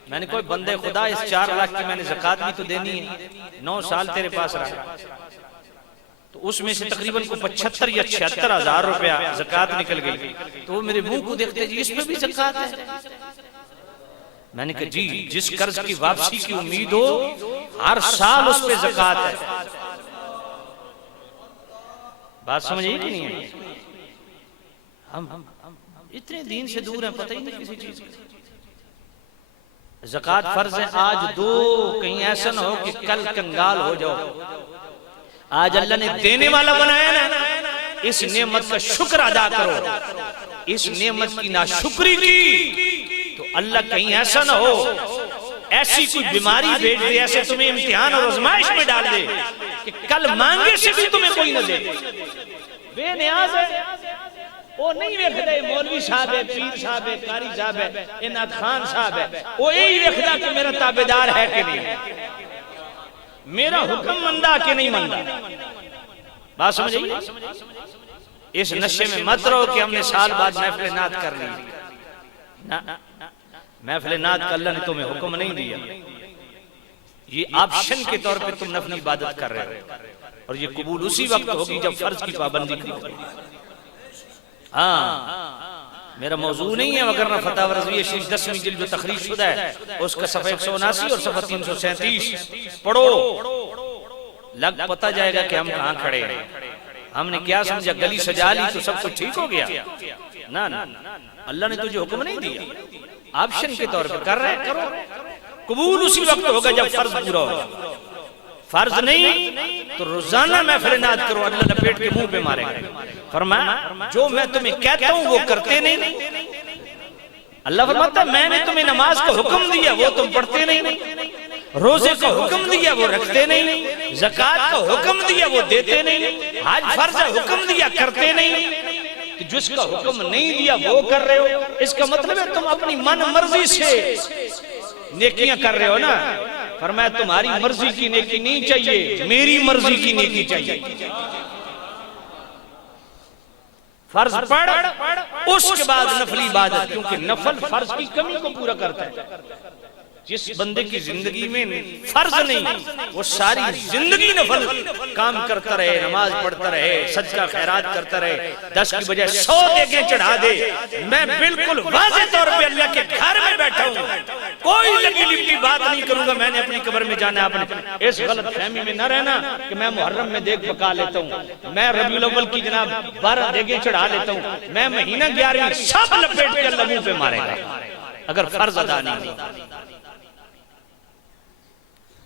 मैंने कोई बंदे खुदा, इस 4 लाख की मैंने ज़कात भी तो देनी है, 9 साल तेरे पास रहा, तो उसमें से तकरीबन को 75 या 76 हजार रुपया ज़कात निकल गई। तो वो मेरे मुंह को देखते जी इसमें भी ज़कात है। मैंने कहा जी जिस कर्ज की वापसी की उम्मीद हो, हर साल उस पे ज़कात है। बात समझिए कि नहीं है? हम इतने दीन से दूर हैं, पता ही नहीं किसी चीज का। ज़कात फर्ज है, आज दो, कहीं ऐसा ना हो कि कल कंगाल हो जाओ। आज अल्लाह ने देने वाला बनाया ना, इस नेमत का शुक्र अदा करो। इस नेमत की नाशुक्री की तो अल्लाह कहीं ऐसा ना हो ऐसी कोई बीमारी भेज दे, ऐसे तुम्हें इम्तिहान और आजमाइश में डाल दे कि कल मांगे से भी तुम्हें कोई न दे। बेनियाज है वो नहीं वेखदा मौलवी साहब है, पीर साहब है, कारी साहब है, इनात खान साहब है, वो यही वेखदा कि मेरा ताबेदार है कि नहीं, मेरा हुक्म मंदा कि नहीं मंदा। बात समझिए। इस नशे में मत रहो कि हमने साल बाद महफिल नात करनी ना, महफिल नात का अल्लाह ने तुम्हें हुक्म नहीं दिया। ये ऑप्शन के तौर पे तुम नफली इबादत कर रहे हो, और ये कबूल उसी वक्त होगी जब फर्ज की पाबंदी करोगे। हाँ, मेरा मौजू नहीं है, वगरना फतावा रज़विया शरीफ 10वीं जिल्द जो तखरीज शुदा है उसका सफ़ा 179 और सफ़ा 337 पढ़ो, लग पता जाएगा कि हम कहाँ खड़े हैं। हमने क्या समझा गली सजा ली तो सब कुछ ठीक हो गया? ना ना, अल्लाह ने तुझे हुक्म नहीं दिया, ऑप्शन के तौर पर कर रहे हैं, करो। कबूल उसी वक्त होगा जब फर्ज पूरा होगा। फर्ज नहीं तो रोजाना महफिल नात करो, अल्लाह लपेट के मुंह पे मारेगा। फरमाया जो मैं तुम्हें कहता हूं वो करते नहीं। अल्लाह फरमाता मैंने तुम्हें नमाज का हुक्म दिया वो तुम पढ़ते नहीं, रोजे का हुक्म दिया वो रखते नहीं, ज़कात का हुक्म दिया वो देते नहीं, हज फर्ज हुक्म दिया करते नहीं। जिसका हुक्म नहीं दिया वो कर रहे हो, इसका मतलब है तुम अपनी मन मर्जी से नेकियां कर रहे हो ना। फरमाया तुम्हारी मर्जी की नेकी नहीं चाहिए, मेरी मर्जी की नेकी चाहिए। फर्ज पढ़, उसके बाद नफली इबादत, क्योंकि नफल फर्ज की कमी को पूरा करता है। जिस बंदे की जिंदगी में फर्ज नहीं, वो सारी जिंदगी नफल काम करता रहे, नमाज पढ़ता रहे, सदका खैरात करता रहे, 10 की बजाय 100 देके चढ़ा दे। मैं बिल्कुल वाज़े तौर पे अल्लाह के घर में बैठा हूँ, कोई लगी लिपटी बात नहीं करूंगा, मैंने अपनी कब्र में जाना। आपने इस गलत फहमी में न रहना कि मैं मुहर्रम में देख पका लेता हूँ, मैं रबीउल अव्वल की जनाब 12 देगे चढ़ा लेता हूँ, मैं महीना 11वीं सब लपेट के अल्लाह मुंह पे मारेगा अगर फर्ज अदा नहीं।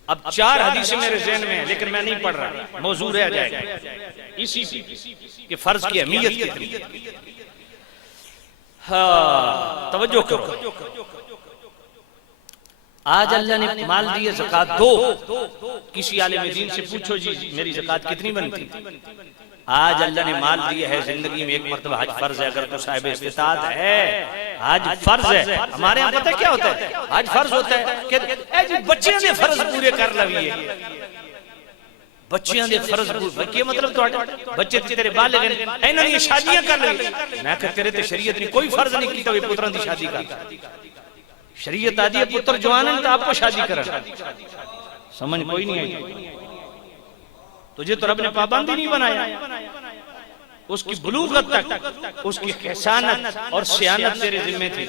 अब 4 हदीसें मेरे ज़हन में है, लेकिन मैं नहीं पढ़ रहा, मौजू रह जाएगा इसी कि फर्ज की अहमियत कितनी। हाँ, तवज्जो करो। आज अल्लाह ने माल दिए, ज़कात दो। किसी आलिम दीन से पूछो जी मेरी ज़कात कितनी बनती। आज अल्लाह ने माल दिया है, जिंदगी में एक मरतबा हज फर्ज है, अगर तो साहिब इस्तिताअत है हज फर्ज है। हमारे यहाँ पता क्या होता है, हज फर्ज होता है कि बच्चियां ने फर्ज पूरे कर लवी है, बच्चियां ने फर्ज पूरे मतलब तो बच्चे तेरे बालिग हैं, इन्हां दी शादियां कर लवी। मैं कह तेरे ते शरीयत ने कोई फर्ज नहीं कीता पुत्रां दी शादी कर। शरीयत आदि है पुत्र जवान है तो आपको शादी करना, समझ कोई नहीं आई। तुझे तो रब ने पाबंदी नहीं बनाया, उसकी बुलूगत तक उसकी हिसानत और सियानत तेरे जिम्मे थी,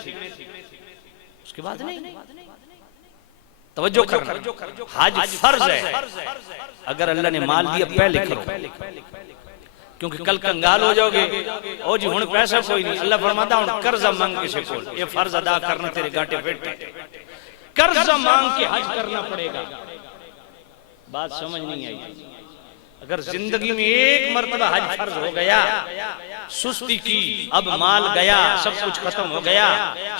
उसके बाद नहीं। तवज्जो करना, हज फर्ज है। अगर अल्लाह ने माल दिया पहले करो, क्योंकि कल कंगाल हो जाओगे। ओ जी हुण पैसा कोई नहीं, अल्लाह फरमाता हुण कर्जा मांग किसी को, ये फर्ज अदा करना तेरे गांठे पेट, कर्जा मांग के हज करना पड़ेगा। बात समझ नहीं आई। अगर जिंदगी में एक मर्तबा हज फर्ज हो गया, सुस्ती की, अब माल गया, सब कुछ खत्म हो गया,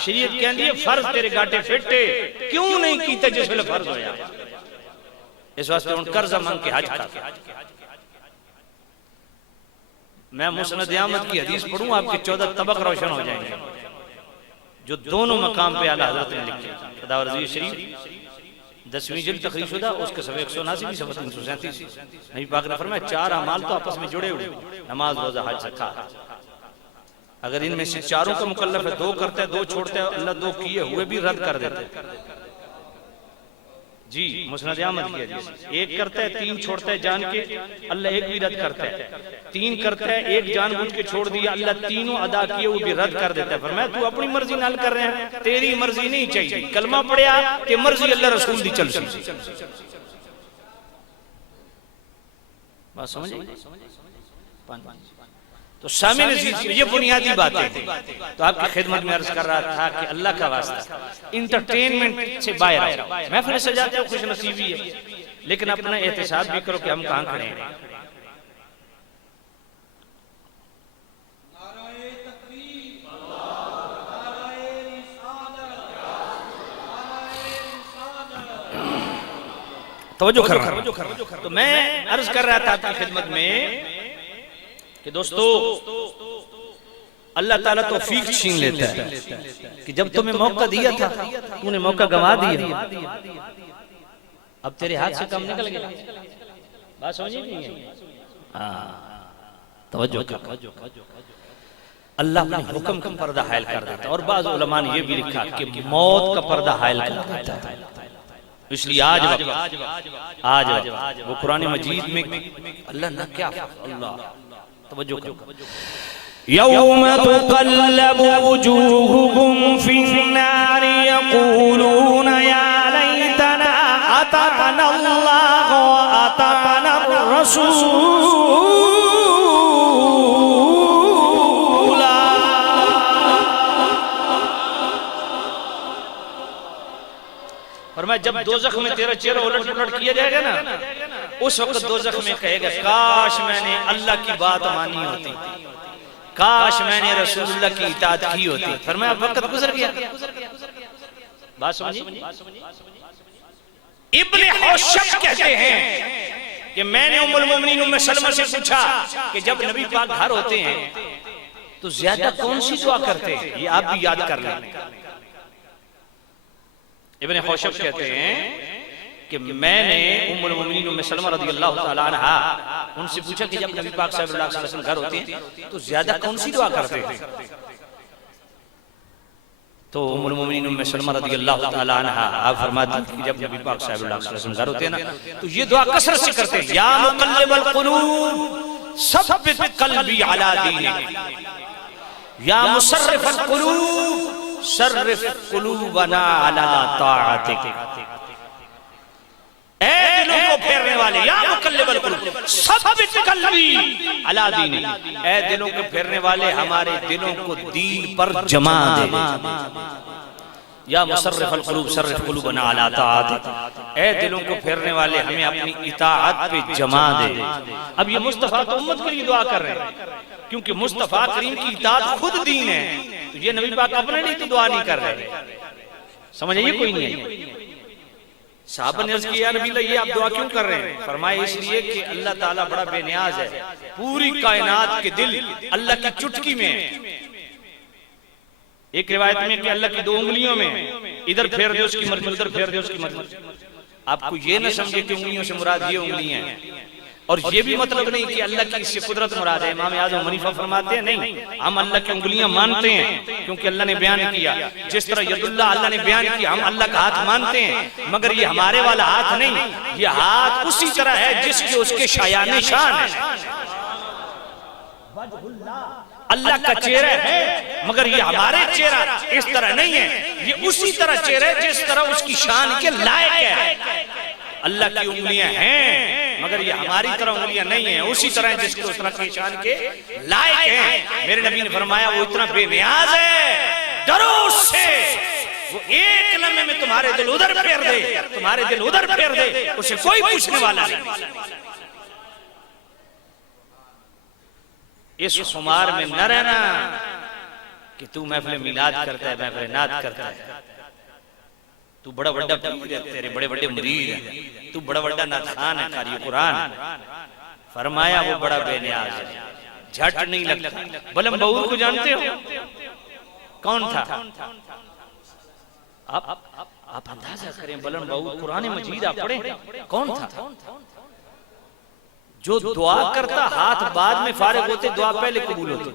शरीयत कहती है फर्ज तेरे गांठे फिटे, क्यों नहीं कीते जिस वेले फर्ज होया। इस वास्ते हुण कर्जा मांग के हज कर। मैं मुस्नद अहमद की हदीस पढ़ूं, आपके 14 तबक रोशन हो जाएंगे, जो दोनों मकाम पे आला हज़रत ने लिखे। खुदावंदी शरीफ 10वीं जिल्द तखरीज शुदा, उसके सफ़े 179 सफ़ा 337। नबी पाक ने फरमाया 4 अमाल तो आपस में जुड़े हुए, नमाज, रोजा, हज, ज़कात। अगर इनमें से चारों का मुकल्लफ है, 2 करता है 2 छोड़ता है, अल्लाह 2 किए हुए भी रद्द कर देता है। जी मुस्नद अहमद की हदीस, 1 करता है 3 छोड़ता है जान के, अल्लाह 1 भी रद्द करता है। 3 करता है 1 जानबूझ के छोड़ दिया, अल्लाह तीनों अदा किए वो भी रद्द कर देता है। फरमाया तू अपनी मर्जी नाल कर रहे हैं, तेरी मर्जी नहीं चाहिए। कलमा पढ़िया कि मर्जी अल्लाह रसूल दी चल सी। बात समझ। तो शामिल ये बुनियादी बातें थी। तो आपकी खिदमत में अर्ज कर रहा था कि अल्लाह का वास्ता इंटरटेनमेंट से बाहर आओ। महफिल सजाते हो, खुश नसीबी है, लेकिन अपना एहतसाब भी करो कि हम कहाँ खड़े हैं। तवज्जो कर रहा हूं। तो मैं अर्ज कर रहा था आपकी खिदमत में कि दोस्तों अल्लाह ताला तौफीक छीन लेता है कि जब तुम्हें मौका दिया था तूने मौका गंवा दिया, अब तेरे हाथ से काम निकल गया। बात समझ नहीं है? तवज्जो कर। अल्लाह अपने हुक्म का पर्दा हायल कर देता है, और बाज़ उलमा ने ये भी लिखा कि मौत का पर्दा हायल कर देता है। इसलिए आज वो कुरान मजीद में अल्लाह ने क्या, अल्लाह तवज्जो करो, यौम तुक़ल्लबु वुजूहुहुम फिन्नार यक़ूलून या लैतना अताना अल्लाह व अताना रसूल। और मैं जब दोज़ख में तेरा चेहरा उलट पुलट किया जाएगा ना, उस वक्त दोज़ख में कहेगा काश मैंने अल्लाह की बात मानी होती, काश मैंने रसूलुल्लाह की इताअत की होती। फरमाया वक्त गुजर गया। बात समझिए। इब्ने हौशब कहते हैं कि मैंने उम्मुल मोमिनीन उम्मे सलमा से पूछा कि जब नबी पाक घर होते हैं तो ज्यादा कौन सी दुआ करते हैं, ये आप भी याद कर लें। इब्ने हौशब कहते हैं कि मैंने उम्मुल मोमिनीन उम्मे सलमा रज़ियल्लाहु ताला अन्हा उनसे पूछा कि जब नबी पाक सल्लल्लाहु अलैहि वसल्लम घर होते हैं तो ज्यादा कौन सी दुआ करते हैं? तो उम्मुल मोमिनीन उम्मे सलमा रज़ियल्लाहु ताला अन्हा आप फरमाती हैं कि जब नबी पाक सल्लल्लाहु अलैहि वसल्लम घर होते हैं ना तो ये दुआ कसरत से करते हैं, या मुक़ल्लिबल क़ुलूब सब्बित क़ल्बी अला दीनिक, या मुसर्रिफल क़ुलूब सर्रिफ क़ुलूबना अला ताअतिक। ऐ दिलों को फेरने वाले, या मुक़ल्लिबल क़ुलूब सब्बित क़ल्बी अला दीनिक, ऐ दिलों को फेरने वाले हमारे दिलों को दीन पर जमा दे। या मुसर्रिफल क़ुलूब सर्रिफ क़ुलूबना अला ताअतिक, ऐ दिलों को फेरने वाले हमें अपनी इताअत पे जमा दे। अब ये मुस्तफा तो उम्मत के लिए दुआ कर रहे हैं, क्योंकि मुस्तफा करीम की इताअत खुद दीन है, तो ये नबी पाक अपने लिए तो दुआ नहीं कर रहे। समझ आइए, कोई नहीं है। साहबा ने अर्ज़ किया, नबी अल्लाह ये आप दुआ क्यों कर रहे हैं? फरमाया इसलिए कि अल्लाह ताला बड़ा बेनियाज है, पूरी कायनात के दिल अल्लाह की चुटकी में। एक रिवायत में कि अल्लाह की 2 उंगलियों में, इधर फेर दे उसकी मर्जी, उधर फेर दे उसकी मर्जी। आपको ये न समझे कि उंगलियों से मुराद ये उंगलियां हैं, और ये भी मतलब नहीं कि अल्लाह की इससे कुदरत मुराद है। इमाम आज़म हनीफा फरमाते हैं नहीं, हम अल्लाह की उंगलियां मानते हैं, क्योंकि अल्लाह ने बयान किया, जिस तरह यदुल्लाह अल्लाह ने बयान किया, हम अल्लाह का हाथ मानते हैं, मगर ये हमारे वाला हाथ नहीं, ये हाथ उसी तरह है जिसके उसके शायान शान है। अल्लाह का चेहरा है, मगर ये हमारे चेहरा इस तरह नहीं है, ये उसी तरह चेहरा है जिस तरह उसकी शान के लायक है। अल्लाह की उंगलियां हैं, मगर ये हमारी तरह उंगलियां नहीं है, उसी तरह जिसके उस तरह की शान के लायक है। मेरे नबी ने फरमाया वो इतना बेनियाज है, डरो उससे, वो एक लम्हे में तुम्हारे दिल उधर फेर दे, तुम्हारे दिल उधर फेर दे, उसे कोई पूछने वाला नहीं। इस खुमार में न रहना कि तू महफिल मिलाद करता है, महफिल नाद करता है, तू बड़ा बड़ा पीर है, तेरे बड़े बड़े मुरीद है, तू बड़ा बड़ा नाथान है, कारी कुरान। फरमाया वो बड़ा बेनियाज है, झट नहीं लगता। बलम बहूर को जानते हो कौन था? आप अंदाजा करें, बलम बहूर कुरान मजीद आप पढ़े, कौन था? जो दुआ करता हाथ बाद में फारिग होते, दुआ पहले कबूल होती।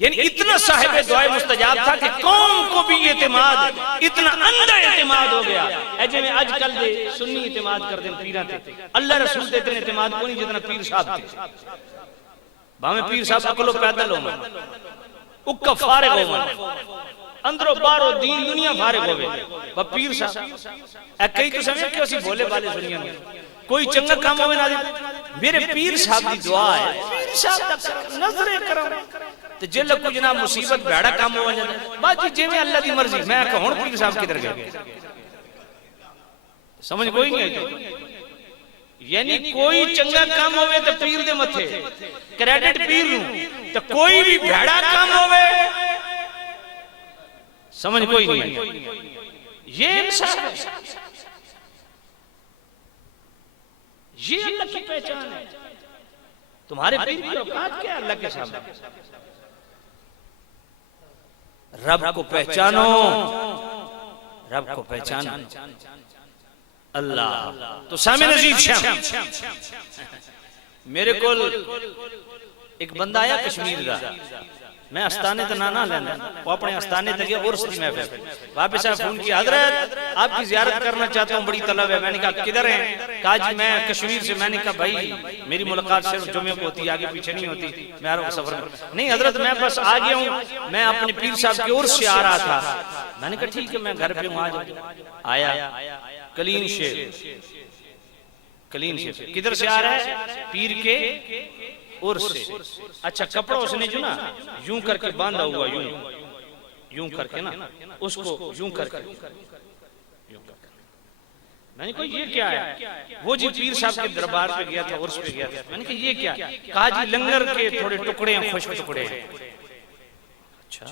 यानी इतना साहिब दुआ मुस्तजाब था कि कौम को भी एतमाद, इतना अंधा एतमाद हो गया। ऐसे में आजकल दे सुन्नी एतमाद कर दे पीरा थे, अल्लाह रसूल दे इतने एतमाद को नहीं जितना पीर साहब थे। भावे पीर साहब अकलो पैदल हो, उक्का फारिग हो, अंदरो बारो दीन दुनिया फारिग हो गए। पीर साहब कई तो समय कि ਅਸੀਂ भोले वाले सुनिया में कोई चंगा काम होवे ना, मेरे पीर साहब की दुआ है, पीर साहब तक नजरे करम ते जे लगो जनाब मुसीबत भैड़ा काम हो जाए, बाकी जिवें अल्लाह दी मर्जी। मैं कह हुण पीर साहब किधर गए? समझ कोई नहीं आई। यानी कोई चंगा काम होवे तो पीर दे मथे क्रेडिट पीर नूं, ते कोई भी भैड़ा काम होवे समझ कोई नहीं आई। ये इंसाफ है, ये अल्लाह की पहचान है। तुम्हारे पीर की औकात क्या है अल्लाह के सामने? रब को पहचानो, रब को पहचानो। अल्लाह तो सामने नजीब श्याम मेरे को एक बंदा आया कश्मीर का, मैं अस्ताने तो ना लेना, वो अपने अस्ताने तक गया उर्स दी महफिल, वापस आया फोन किया, हजरत आपकी जियारत करना चाहता हूँ, बड़ी तलब है। मैंने कहा किधर है? कहा जी मैं कश्मीर से। मैंने कहा भाई मेरी मुलाकात सिर्फ जुम्मे को होती है, आगे पीछे नहीं होती, मैं आ रहा हूँ सफर में। नहीं हजरत मैं बस आ गया हूँ, मैं अपने पीर साहब की उर्स से आ रहा था। मैंने कहा ठीक है मैं घर पे हूँ, आ जाओ। आया कलीन शेर, कलीन शेर किधर से आ रहा है? पीर के उर्स से। अच्छा कपड़ा उसने जो ना यूं करके बांधा हुआ, यूं यूं करके ना उसको यूं करके, मैंने कहा ये क्या है? वो जी पीर साहब के दरबार पे गया था, उर्स पे गया था। मैंने कहा ये क्या? कहा जी लंगर के थोड़े टुकड़े हैं, खुश्क टुकड़े हैं। अच्छा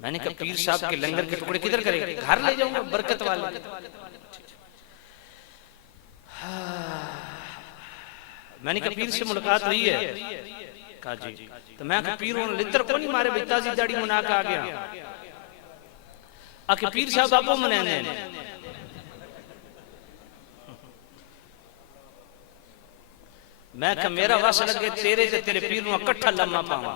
मैंने कहा पीर साहब के लंगर के टुकड़े किधर करेंगे? घर ले जाऊंगा, बरकत वाले। मैंने कहा पीर से मुलाकात हुई है? कहा जी। तो मैं कहा पीर लित्र को नहीं मारे, ताजी दाढ़ी मुना के आ गया। आके पीर साहब आपको मनाने मैं कहा मेरा वस लगे तेरे ते तेरे पीर नु इकट्ठा लम्मा पावा।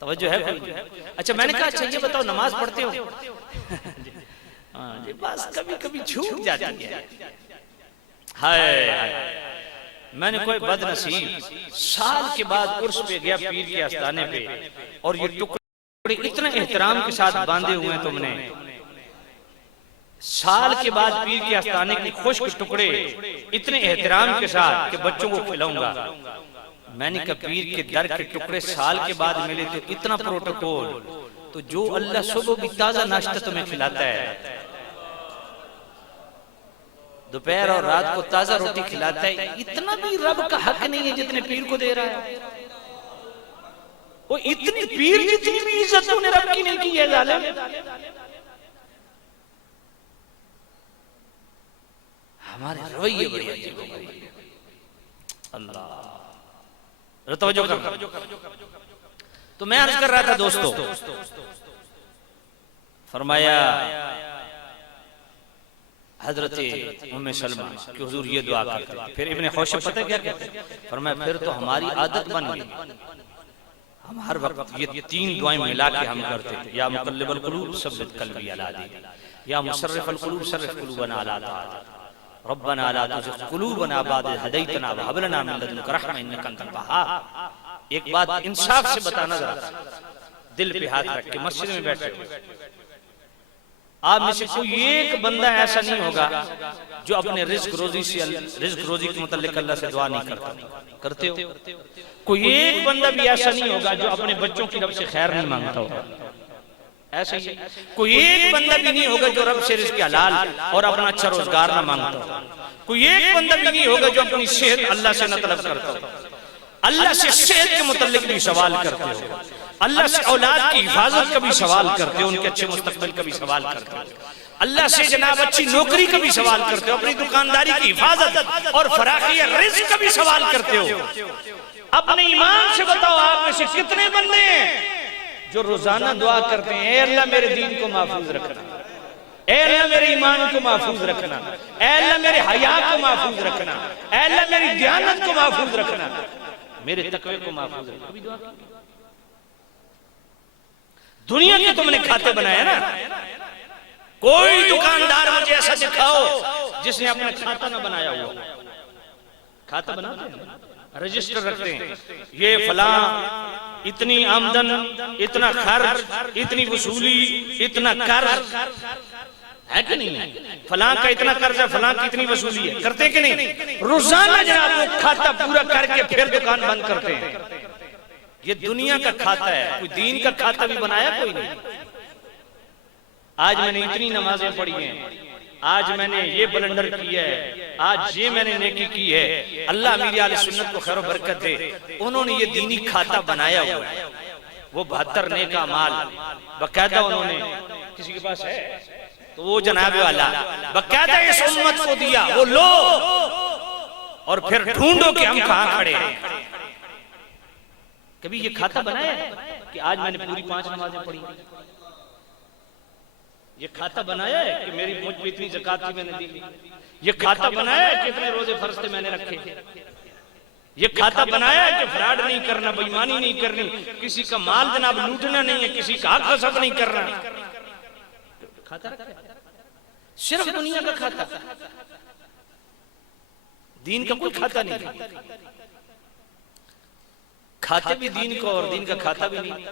तवज्जो है कोई? अच्छा मैंने कहा अच्छा ये बताओ नमाज पढ़ते हो? हाँ जी बस कभी कभी छूट जाती है। हाय मैंने कोई बदनसीब साल के बाद उर्स पे गया पीर के आस्थाने पे और ये टुकड़े इतने एहतराम के साथ बांधे हुए हैं तुमने। साल के बाद पीर के आस्थाने के खुश्क टुकड़े इतने एहतराम के साथ कि बच्चों को खिलाऊंगा। मैंने कहा पीर के दर के टुकड़े साल के बाद मिले तो इतना प्रोटोकॉल, तो जो अल्लाह सुबह भी ताजा नाश्ता तुम्हें खिलाता है, दोपहर और रात को ताजा रोटी खिलाता है, इतना भी रब का हक नहीं है जितने पीर को दे रहा है। वो इतनी पीर जितनी भी इज्जत तूने रब की नहीं की है जालिम। हमारे रवैये बड़े अजीब हो गए। अल्लाह तवज्जो कर। तो मैं अर्ज कर रहा था दोस्तों, फरमाया हजरत उम्मे सलमा कि हुजूर ये दुआ करते। फिर इब्ने खौशब पता है क्या कहते? फरमाया फिर तो हमारी आदत बन गई, हम हर वक्त ये तीन दुआएं मिला के हम करते थे। या मुकल्लिबल कुलूब सब्बित कल्बी अला दीनिक, या मुसर्रिफल कुलूब सर्रिफ कुलूबना अला ताअतिक, रब्बना ला तुज़िग़ कुलूबना बअद इज़ हदैतना व हब लना मिन लदुनका रहमा इन्नका अंतल वहाब। एक बात इंसाफ से बताना जरा, दिल पे हाथ रख के मस्जिद में बैठे हो, आप में से कोई एक बंदा ऐसा नहीं होगा जो अपने रिज्क रोजी के मुताल्लिक अल्लाह से दुआ नहीं करता। करते हो? कोई एक बंदा भी ऐसा नहीं होगा जो अपने बच्चों की रब से खैर नहीं मांगता होगा। ऐसा ही कोई एक बंदा भी नहीं होगा जो रब से रिज़्क़ हलाल और अपना अच्छा रोजगार ना मांगता हो। कोई एक बंदा भी नहीं होगा जो अपनी सेहत अल्लाह से न तलब करता हो। अल्लाह से सेहत के मुताल्लिक भी सवाल करते हो, अल्लाह से औलाद की हिफाजत का भी सवाल करते हो, उनके अच्छे मुस्तकबिल का भी सवाल करते हो, अल्लाह से जनाब अच्छी नौकरी का भी सवाल करते हो, अपनी दुकानदारी की हिफाजत और फराखी रिज़्क़ का भी सवाल करते हो। अपने ईमान से बताओ आप में से कितने बंदे हैं जो रोजाना दुआ करते हैं, ए अल्लाह मेरे दीन को महफूज रखना, ए अल्लाह मेरे ईमान को महफूज रखना, ए अल्लाह मेरे हया को महफूज रखना, ए अल्लाह मेरी दयानत को महफूज रखना, मेरे तकवे को महफूज रखना। कभी दुआ की? दुनिया के तुमने खाते बनाए ना, कोई दुकानदार मुझे ऐसा दिखाओ जिसने अपना खाता ना बनाया हुआ। खाता बनाते हैं, रजिस्टर रखते हैं, ये फलां इतनी आमदन, इतना खर्च, इतनी वसूली, इतना कर्ज है कि नहीं? फलां का इतना कर्ज है, फलां की इतनी वसूली है, करते कि नहीं? रोजाना जनाब वो खाता पूरा करके फिर दुकान बंद करते हैं। ये दुनिया का खाता है, कोई दीन का खाता भी बनाया कोई नहीं। आज मैंने इतनी नमाजें पढ़ी हैं, आज मैंने ये बलंडर की है, आज ये मैंने नेकी की है, अल्लाह अमीर आले सुन्नत को खैर और बरकत दे। उन्होंने ये दीनी खाता बनाया हुआ है, वो 72 नेका माल बकायदा उन्होंने, किसी के पास है तो वो जनाब वाला बकायदा इस उम्मत को दिया, वो लो और फिर ढूंढो कि हम कहां खड़े हैं। कभी ये खाता बनाया कि आज मैंने पूरी 5 नमाजें पढ़ी? ये खाता बनाया है कि मेरी मुझ पे इतनी ज़कात थी मैंने दी? ये खाता बनाया है कि इतने रोजे फर्ज थे मैंने रखे? ये खाता बनाया है कि फ्रॉड नहीं करना, बेईमानी नहीं करनी, किसी का माल जनाब लूटना नहीं है, किसी का हक गसब नहीं करना? खाता रखा, सिर्फ दुनिया का खाता, दीन का कोई खाता नहीं। खाते भी दीन को और दीन का खाता भी नहीं।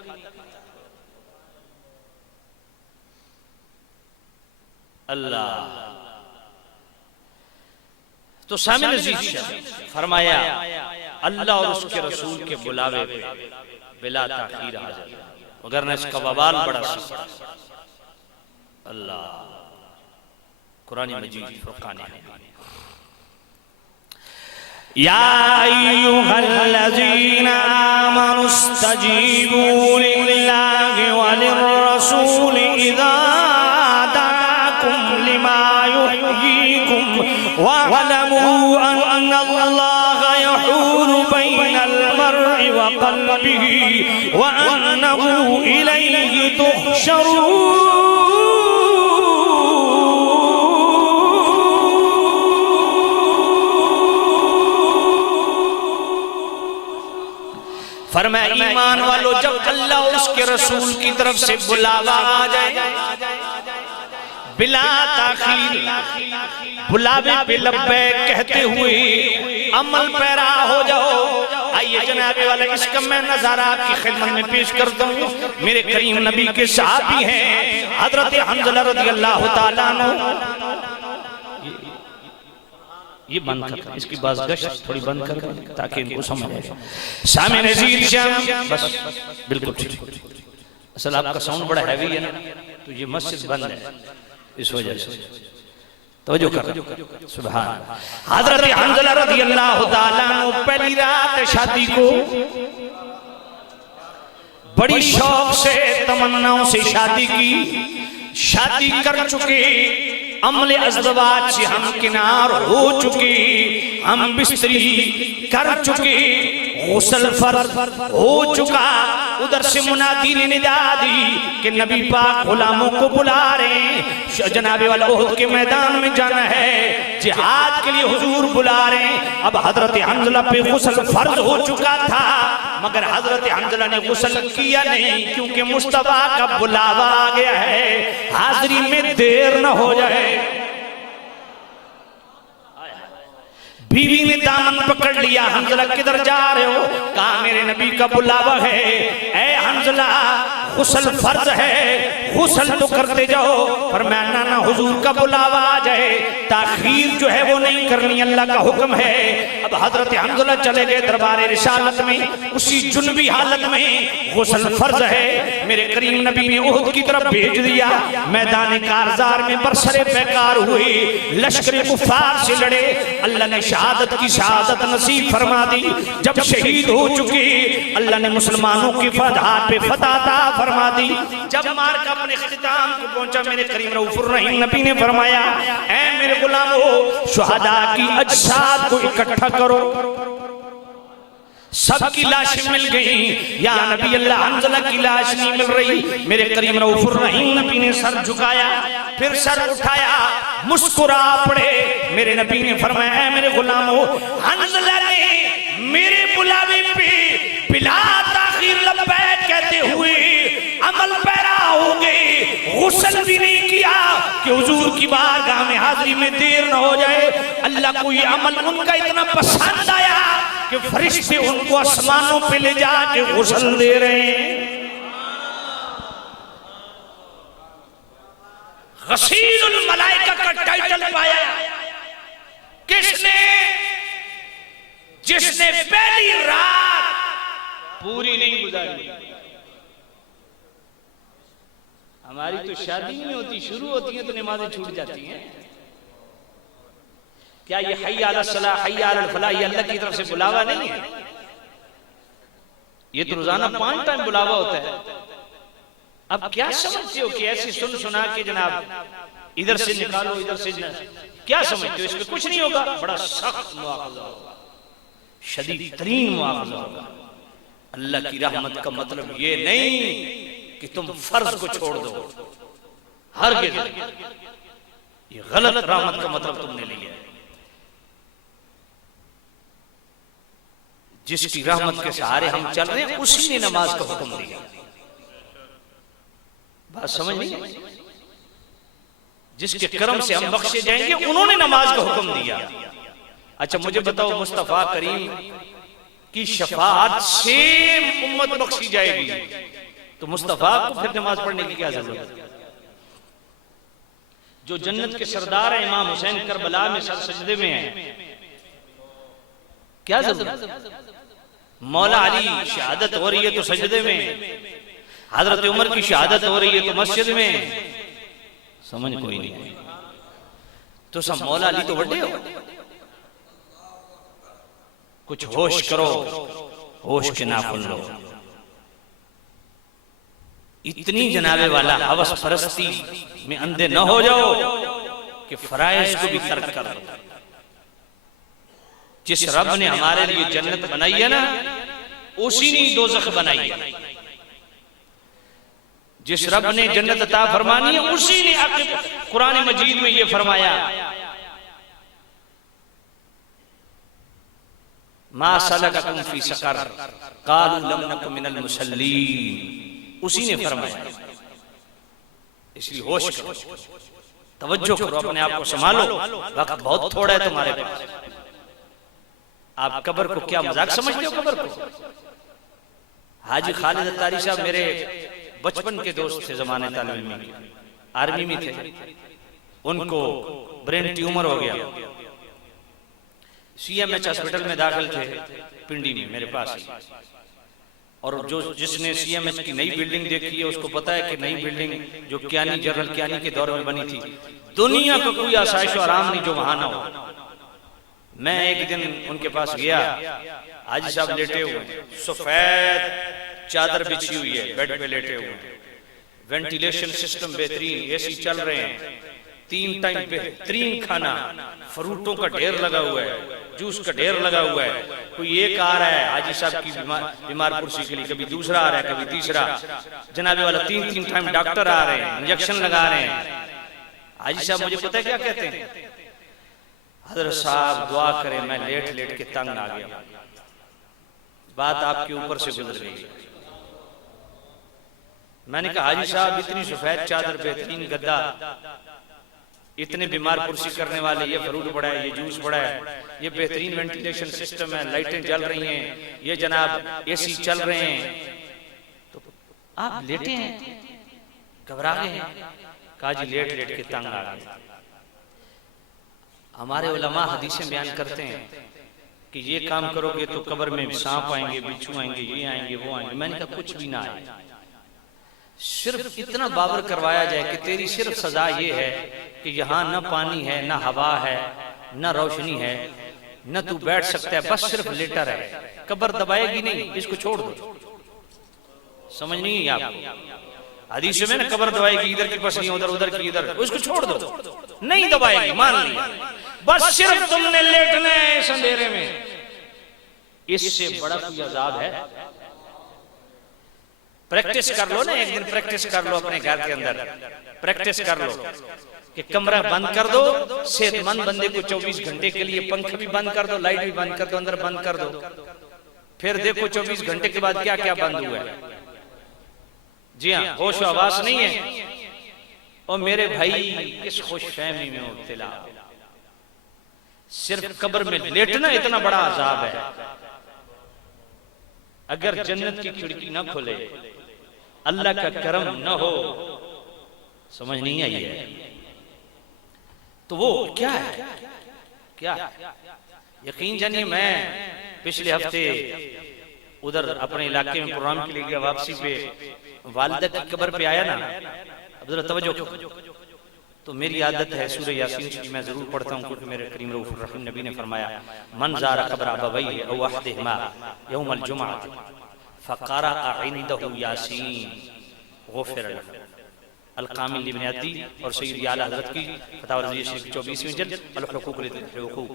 अल्लाह तो सामने फरमाया अल्लाह और उसके रसूल के बुलावे पे बिला ताखीर हाजिर, मगर न इसका वबाल बड़ा सख्त। अल्लाह कुरान मजीद फुरकान है, या अय्युहल्लज़ीना आमनुस्तजीबू लिल्लाहि व लिर्रसूलि इज़ा दअाकुम लिमा युहयीकुम वअलमू अन्नल्लाह यहूलु बैनल मर्इ व क़ल्बिही व अन्नहु इलैहि तुहशरून। फरमाया ईमान वालों, जब अल्लाह और उसके रसूल की तरफ से बुलावा आ जाए बिला ताखीर, बुलावे पे लब्बैक कहते हुए अमल पैरा हो जाओ। आइए जनाबे वाला, इसका मैं नजारा आपकी खिदमत में पेश करता हूँ। मेरे करीम नबी के सहाबी हैं हजरत हंज़ला रज़ियल्लाहु ताला अन्हु। ये बंद कर, इसकी बात गश्त थोड़ी बंद कर ताकि इनको समझ आए। सामने नज़ीर शाम, बस बिल्कुल ठीक। असल आपका साउंड बड़ा हैवी है ना, तो ये मस्जिद बंद है इस वजह से। तवज्जो कर, सुभान। हजरत हंज़ला रज़ियल्लाहु ताला अन्हु पहली रात शादी को बड़ी शौक से तमन्नाओं से शादी की। शादी कर चुके, अमले अज़दवाज से हम किनार हो चुके, हम बिस्तरी कर चुके, गुस्ल फर्ज हो चुका। उधर से मुनादी ने निदा दी कि नबी पाक गुलामों को बुला रहे हैं, जनाबे वाला ओहद के मैदान में जाना है, जिहाद के लिए हुजूर बुला रहे हैं। अब हजरत हंज़ला पे गुस्ल फर्ज हो चुका था, मगर हजरत हंज़ला ने गुस्ल किया नहीं, क्योंकि मुस्तफा का बुलावा आ गया है, हाजिरी में देर न हो जाए। बीवी ने दामन पकड़ लिया, हंज़ला किधर जा रहे हो? कहा मेरे नबी का बुलावा है। ऐ हंज़ला, गुस्ल फर्ज है, गुस्ल तो करते जाओ, पर मैं ना हुजूर का बुलावा आ जाए, ताखीर जो है वो नहीं करनी, अल्लाह का हुक्म है। अब हजरत हंज़ला चले गए दरबार रिसालत में, उसी जुनबी हालत में, गुस्ल फर्ज है। मेरे करीम नबी ने उहद की तरफ भेज दिया। मैदान कारजार में बरसरे पैकार हुए, लश्कर कुफार से लड़े, अल्लाह ने शहादत की शहादत नसीब फरमा दी। जब शहीद हो चुके, अल्लाह ने मुसलमानों की फतह पे फतह फरमा दी। जब मार का अपने इख्तिताम को पहुंचा, मेरे करीम रऊफुर रहीम नबी ने फरमाया, ऐ मेरे गुलामों, शुहदा की अजसाद को इकट्ठा करो। सबकी लाशें मिल गई, या नबी अल्लाह हंज़ला की लाश नहीं मिल रही। मेरे करीम रऊफुर रहीम नबी ने सर झुकाया, फिर सर उठाया, मुस्कुरा पड़े। मेरे नबी ने फरमाया, मेरे गुलामों, हंज़ला ने मेरे बुलावे पे बिला ताखीर लब्बैक कहते हुए अमल पैरा हो गए, गुस्ल भी नहीं किया कि हुजूर की बारगाह में हाजिरी में देर न हो जाए। अल्लाह को ये अमल उनका इतना पसंद आया कि फरिश्ते उनको आसमानों पे ले जाके गुस्ल दे रहे हैं। गसीलुल मलाइका का टाइटल पाया किसने? जिसने पहली रात पूरी नहीं गुजारी। हमारी तो शादी नहीं होती, शुरू होती है तो नमाजें छूट जाती हैं। क्या ये हय्या अला सलाह, हय्या अल फलाह ये अल्लाह की तरफ से बुलावा नहीं है? ये तो रोजाना 5 टाइम बुलावा होता है। अब क्या समझते हो कि ऐसी सुन सुना के जनाब इधर से निकालो, इधर से क्या समझते हो? इसमें कुछ नहीं होगा, बड़ा सख्त मुआवजा होगा, शदीद तरीन मुआवजा होगा। अल्लाह की रहमत का मतलब ये नहीं कि तुम फर्ज को छोड़ दो, हरगिज़। ये गलत रहमत का मतलब तुमने लिया है। जिसकी रहमत के सहारे हम चल रहे हैं, उसी ने नमाज का हुक्म दिया। बात समझ नहीं? जिसके कर्म से हम बख्शे जाएंगे, उन्होंने नमाज का हुक्म दिया। अच्छा मुझे बताओ, मुस्तफा करीम की शफाअत से उम्मत बख्शी जाएगी, तो मुस्तफा को फिर नमाज पढ़ने की क्या जरूरत है? जो जन्नत के सरदार है, इमाम हुसैन करबला में सर सजदे में है, क्या जरूरत? मौला अली शहादत हो रही है तो सजदे में, हजरत उमर की शहादत हो रही है तो मस्जिद में। समझ कोई नहीं? तो सब मौला अली तो बड़े हो। कुछ होश करो, होश के नाखुन लो। इतनी जनाबे वाला हवस परस्ती में अंधे न हो जाओ कि फराइज को भी तर्क कर दो। जिस रब ने हमारे लिए जन्नत बनाई है ना, उसी ने दोज़ख बनाई है। जिस रब ने जन्नत अता फरमानी है उसी ने आके कुरान मजीद में ये फरमाया, मा सलककुम फी सकर कालू लम नकु मिनल मुसल्लीन, उसी ने फरमाया। इसलिए होश करो, तवज्जो करो, अपने आप को संभालो, वक्त बहुत थोड़ा है तुम्हारे पास। आप कब्र को क्या मजाक समझते हो? कब्र को हाजी खालिद अत्तारी साहब मेरे बचपन के दोस्त थे, जमाने तालिब इल्मी के, आर्मी में थे। उनको ब्रेन ट्यूमर हो गया, सीएमएच हॉस्पिटल में दाखिल थे पिंडी में मेरे पास ही। और जो जिसने सीएमएच की नई बिल्डिंग देखी है उसको पता है कि नई बिल्डिंग जो कियानी जनरल कियानी के दौर में बनी थी, दुनिया को कोई आसाइश और आराम नहीं जो वहां ना हो। मैं एक दिन उनके पास गया, हाजी साहब लेटे हुए, सफेद चादर बिछी हुई है, बेड पे लेटे हुए, वेंटिलेशन सिस्टम बेहतरीन, एसी चल रहे हैं, 3 टाइम बेहतरीन खाना, फ्रूटों का ढेर लगा हुआ है, जूस का ढेर लगा हुआ है। कोई एक आ रहा है हाजी साहब की बीमार कुर्सी के लिए, कभी दूसरा आ रहा है, कभी तीसरा, जनाबे वाला 3 टाइम डॉक्टर आ रहे हैं, इंजेक्शन लगा रहे हैं। हाजी साहब मुझे पता है क्या कहते हैं, हजरत साहब दुआ करें, मैं लेट लेट के तंग आ गया, बात आपके ऊपर से गुजर गई। मैंने कहा हाजी साहब इतनी सफेद चादर, बेहतरीन गद्दा, इतने बीमार कुर्सी करने वाले, ये फ्रूट पड़ा है, ये जूस पड़ा है, ये बेहतरीन वेंटिलेशन सिस्टम है, लाइटें जल रही हैं, ये जनाब एसी चल रहे हैं, तो आप लेटे हैं, घबरा गए हैं। कहा जी लेट लेट के तंग आ गए। हमारे उलमा हदीसें बयान करते हैं कि ये काम करोगे तो कब्र में सांप आएंगे, बिच्छू आएंगे, ये आएंगे, वो आएंगे। मैंने कहा कुछ भी ना आए, सिर्फ इतना बावर करवाया जाए कि तेरी सिर्फ सजा ये है कि यहाँ न पानी है, न हवा है, न रोशनी है, न तू बैठ सकता है, बस सिर्फ लेटा रहे, कब्र दबाएगी नहीं, इसको छोड़ दो। समझ नहीं है आपको? हदीस में ना कब्र दबाएगी, इधर की पसली उधर, उधर की इधर, उसको छोड़ दो, नहीं दबाएगी, मान लिया, बस सिर्फ तुमने लेटना है इस अंधेरे में। इससे बड़ा कोई अजाब है? प्रैक्टिस कर लो ना, एक दिन प्रैक्टिस कर लो अपने घर के अंदर, प्रैक्टिस कर लो कि कमरा बंद कर दो, सेहतमंद बंदे को 24 घंटे के लिए पंख भी बंद कर दो, लाइट भी बंद कर दो, अंदर बंद कर दो, फिर देखो 24 घंटे के बाद क्या क्या बंद हुआ है। जी हाँ, होश आवास नहीं है। और मेरे भाई इस खुशफहमी में मुब्तला, सिर्फ कब्र में लेटना इतना बड़ा अजाब है। अगर जन्नत की खिड़की न खुले, अल्लाह का करम न हो, समझ नहीं आई है, तो वो क्या है? क्या यकीन जानिए, मैं पिछले हफ्ते उधर अपने इलाके में प्रोग्राम के लिए गया, वापसी पे वालिदा की कब्र पे आया ना, अब जरा तवज्जो, तो मेरी आदत है सूरह यासीन की मैं जरूर पढ़ता हूँ, क्योंकि मेरे करीम रऊफ रहीम नबी ने फरमाया, मन ज़ारा क़ब्र अबवैहि औ अहदिहिमा यौमल जुमअह फ़क़रअ इंदहु यासीन गुफ़िर लहु। अल-कामिल इब्न अदी और सय्यद आला हज़रत की फतवा रज़िया शरीफ 24वीं जल्द अल-हुकूक़ लिल-हुकूक़।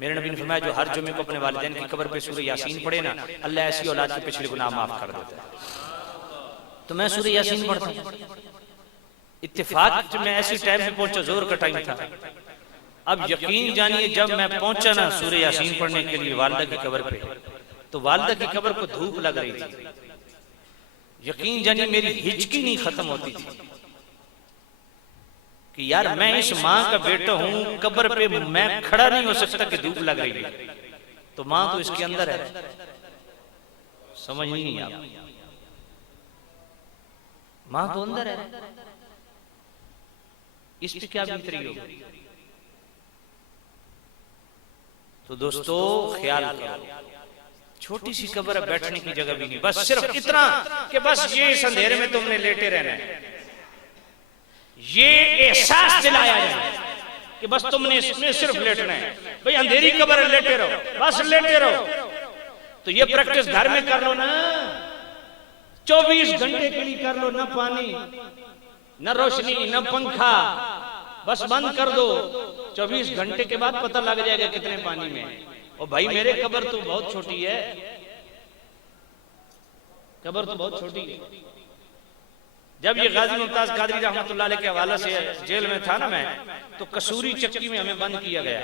मेरे नबी ने फरमाया जो हर जुमे को अपने वालिदैन की कब्र पे सूरह यासीन पढ़े ना, अल्लाह ऐसी औलाद के पिछले गुनाह माफ कर देता है। तो मैं सूरह यासीन पढ़ता हूँ। इत्तेफाक में ऐसी टाइम पे पहुंचा, जोर का टाइम था। अब यकीन जानिए, जब मैं पहुंचा ना सूरह यासीन पढ़ने के लिए वालिदा की कब्र पे, तो वालिदा की कब्र को धूप लग रही थी। यकीन जानिए मेरी हिचकी नहीं खत्म होती थी कि यार मैं इस माँ का बेटा हूं, कब्र पे मैं खड़ा नहीं हो सकता कि धूप लग रही है, तो माँ तो इसके अंदर है। समझ नहीं आप, माँ तो अंदर है, इस पे क्या बीत रही हो? तो दोस्तों ख्याल करो, छोटी सी कब्र है, बैठने की जगह भी नहीं, बस सिर्फ इतना कि बस ये इस अंधेरे में तुमने लेटे रहना है, ये एहसास दिलाया जाए कि बस तुमने इसमें सिर्फ लेटना है। भाई अंधेरी कब्र है, लेटे रहो, बस लेटे रहो। तो ये प्रैक्टिस घर में कर लो ना, 24 घंटे के लिए कर लो, ना पानी, न रोशनी, न पंखा, बस बंद कर दो। 24 घंटे के बाद पता लग जाएगा कितने पानी में। और भाई मेरे कब्र तो बहुत छोटी है, कब्र तो बहुत छोटी है, जब ये गाजी मुमताज कादरी रहमतुल्लाह अलैह के हवाले से जेल में था ना मैं, तो कसूरी चक्की में हमें बंद किया गया।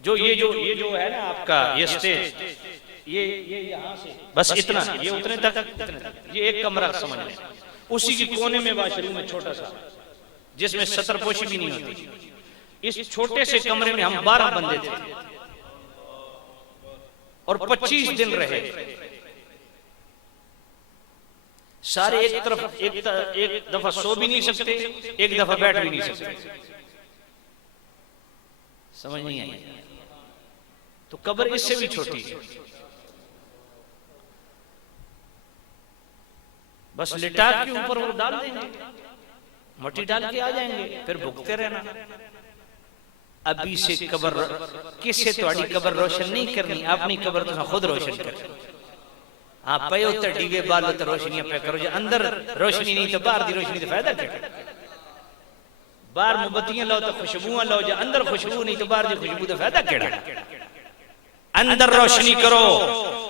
जो है ना आपका ये स्टेज, ये यहाँ से बस इतना, ये उतने तक, ये एक कमरा समझ लें। उसी के कोने में वाशरूम है छोटा सा, जिसमें सतरपोशी भी नहीं होती। इस छोटे से कमरे में हम 12 बंदे थे और 25 दिन रहे। सारे एक तरफ एक दफा सो भी नहीं सकते, एक दफा बैठ भी नहीं सकते। समझ नहीं आई? तो कब्र इससे भी छोटी है। बस लिटा के ऊपर वो डाल देंगे, मट्टी डाल के आ जाएंगे, फिर भुगते रहना। अभी से कब्र किसे थोड़ी कब्र रोशन नहीं करनी, अपनी कब्र तो खुद रोशन कर। हाँ पे उत्तर डीगे बाल तो रोशनी पे करो, जो अंदर रोशनी नहीं तो बाहर दी रोशनी तो फायदा क्या? बाहर मोमबत्तियां लो तो खुशबुआं लो, जो अंदर खुशबू नहीं तो बाहर की खुशबू तो फायदा क्या? अंदर रोशनी करो,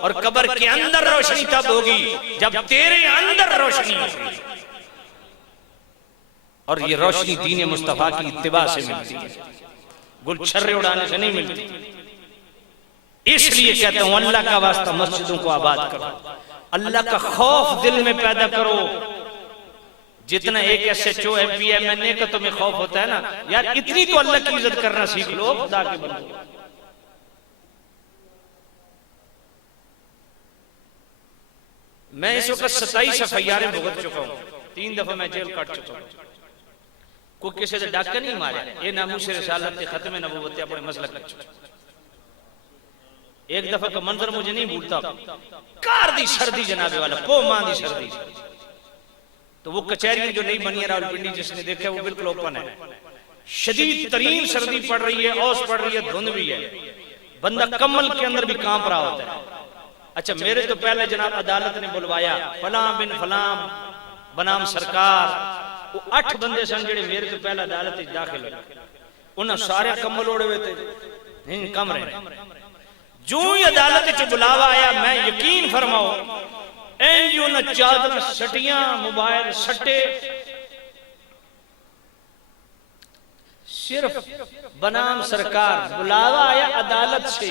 और कब्र के अंदर रोशनी तब होगी जब तेरे अंदर रोशनी होगी। और ये रोशनी दीन मुस्तफा की इत्तिबा से मिलती है, गुलछर्रे उड़ाने से नहीं मिलती। इसलिए कहता हूं अल्लाह का वास्ता मस्जिदों को आबाद करो, अल्लाह का खौफ दिल में पैदा करो। जितना एक SHO MP MNA का तुम्हें खौफ होता है ना यार, इतनी तो अल्लाह की इज्जत करना सीख लो खुदा के बंदे। मैं इस वक्त 27 FIR भुगत चुका हूं, 3 दफा मैं जेल काट चुका हूं। कोई किसी से डाका नहीं मारा, ये नामूस रिसालत खत्म नबूवत अपने मसलक लग चुका। एक दफा का मंजर मुझे नहीं भूलता, कार दी सर्दी जनाबे वाला, पो मां दी सर्दी। तो वो कचहरी जो नहीं बनी है रावलपिंडी, जिसने देखा वो बिल्कुल ओपन है। शदीद तरीन सर्दी पड़ रही है, औस पड़ रही है, धुंध भी है, बंदा कम्बल के अंदर भी कांप रहा होता है। अच्छा मेरे तो पहले जनाब अदालत ने बुलवाया, फलां बिन फलां बनाम सरकार, वो 8 बंदे सन जेड़े मेरे तो पहले अदालत दाखिल हुए। उन्हें सारे कम्बल ओढ़े हुए थे कमरे। जो ही अदालत च बुलावा आया, मैं यकीन फरमाओ इंज चादर सटियां, मोबाइल सट्टे, सिर्फ बनाम सरकार। बुलावा आया अदालत से,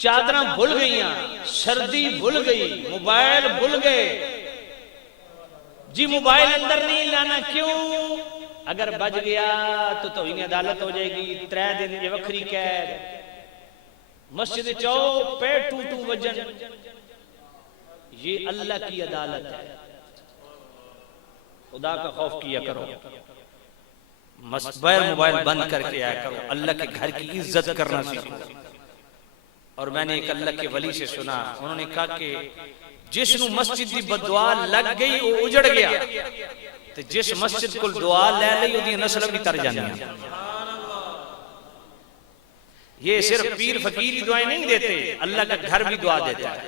चादर भूल गई, सर्दी भूल गई, मोबाइल भूल गए जी। मोबाइल अंदर नहीं लाना, क्यों? अगर बच गया तो तौहीन अदालत हो जाएगी, 3 दिन ये वखरी कैद। मस्जिद चौ पे टू वजन, ये अल्लाह की अदालत है। खुदा का खौफ किया करो, मोबाइल बंद करके आया करो, अल्लाह के घर की इज्जत करना सीखो। और मैंने एक अल्लाह के वली से सुना, उन्होंने कहा कि जिसनु मस्जिद की बदुआ लग गई वो उजड़ गया, तो जिस मस्जिद को दुआ ले ली उसकी नस्ल भी तर जानी। ये सिर्फ पीर फकीर ही दुआएं नहीं देते, अल्लाह का घर भी दुआ देता है।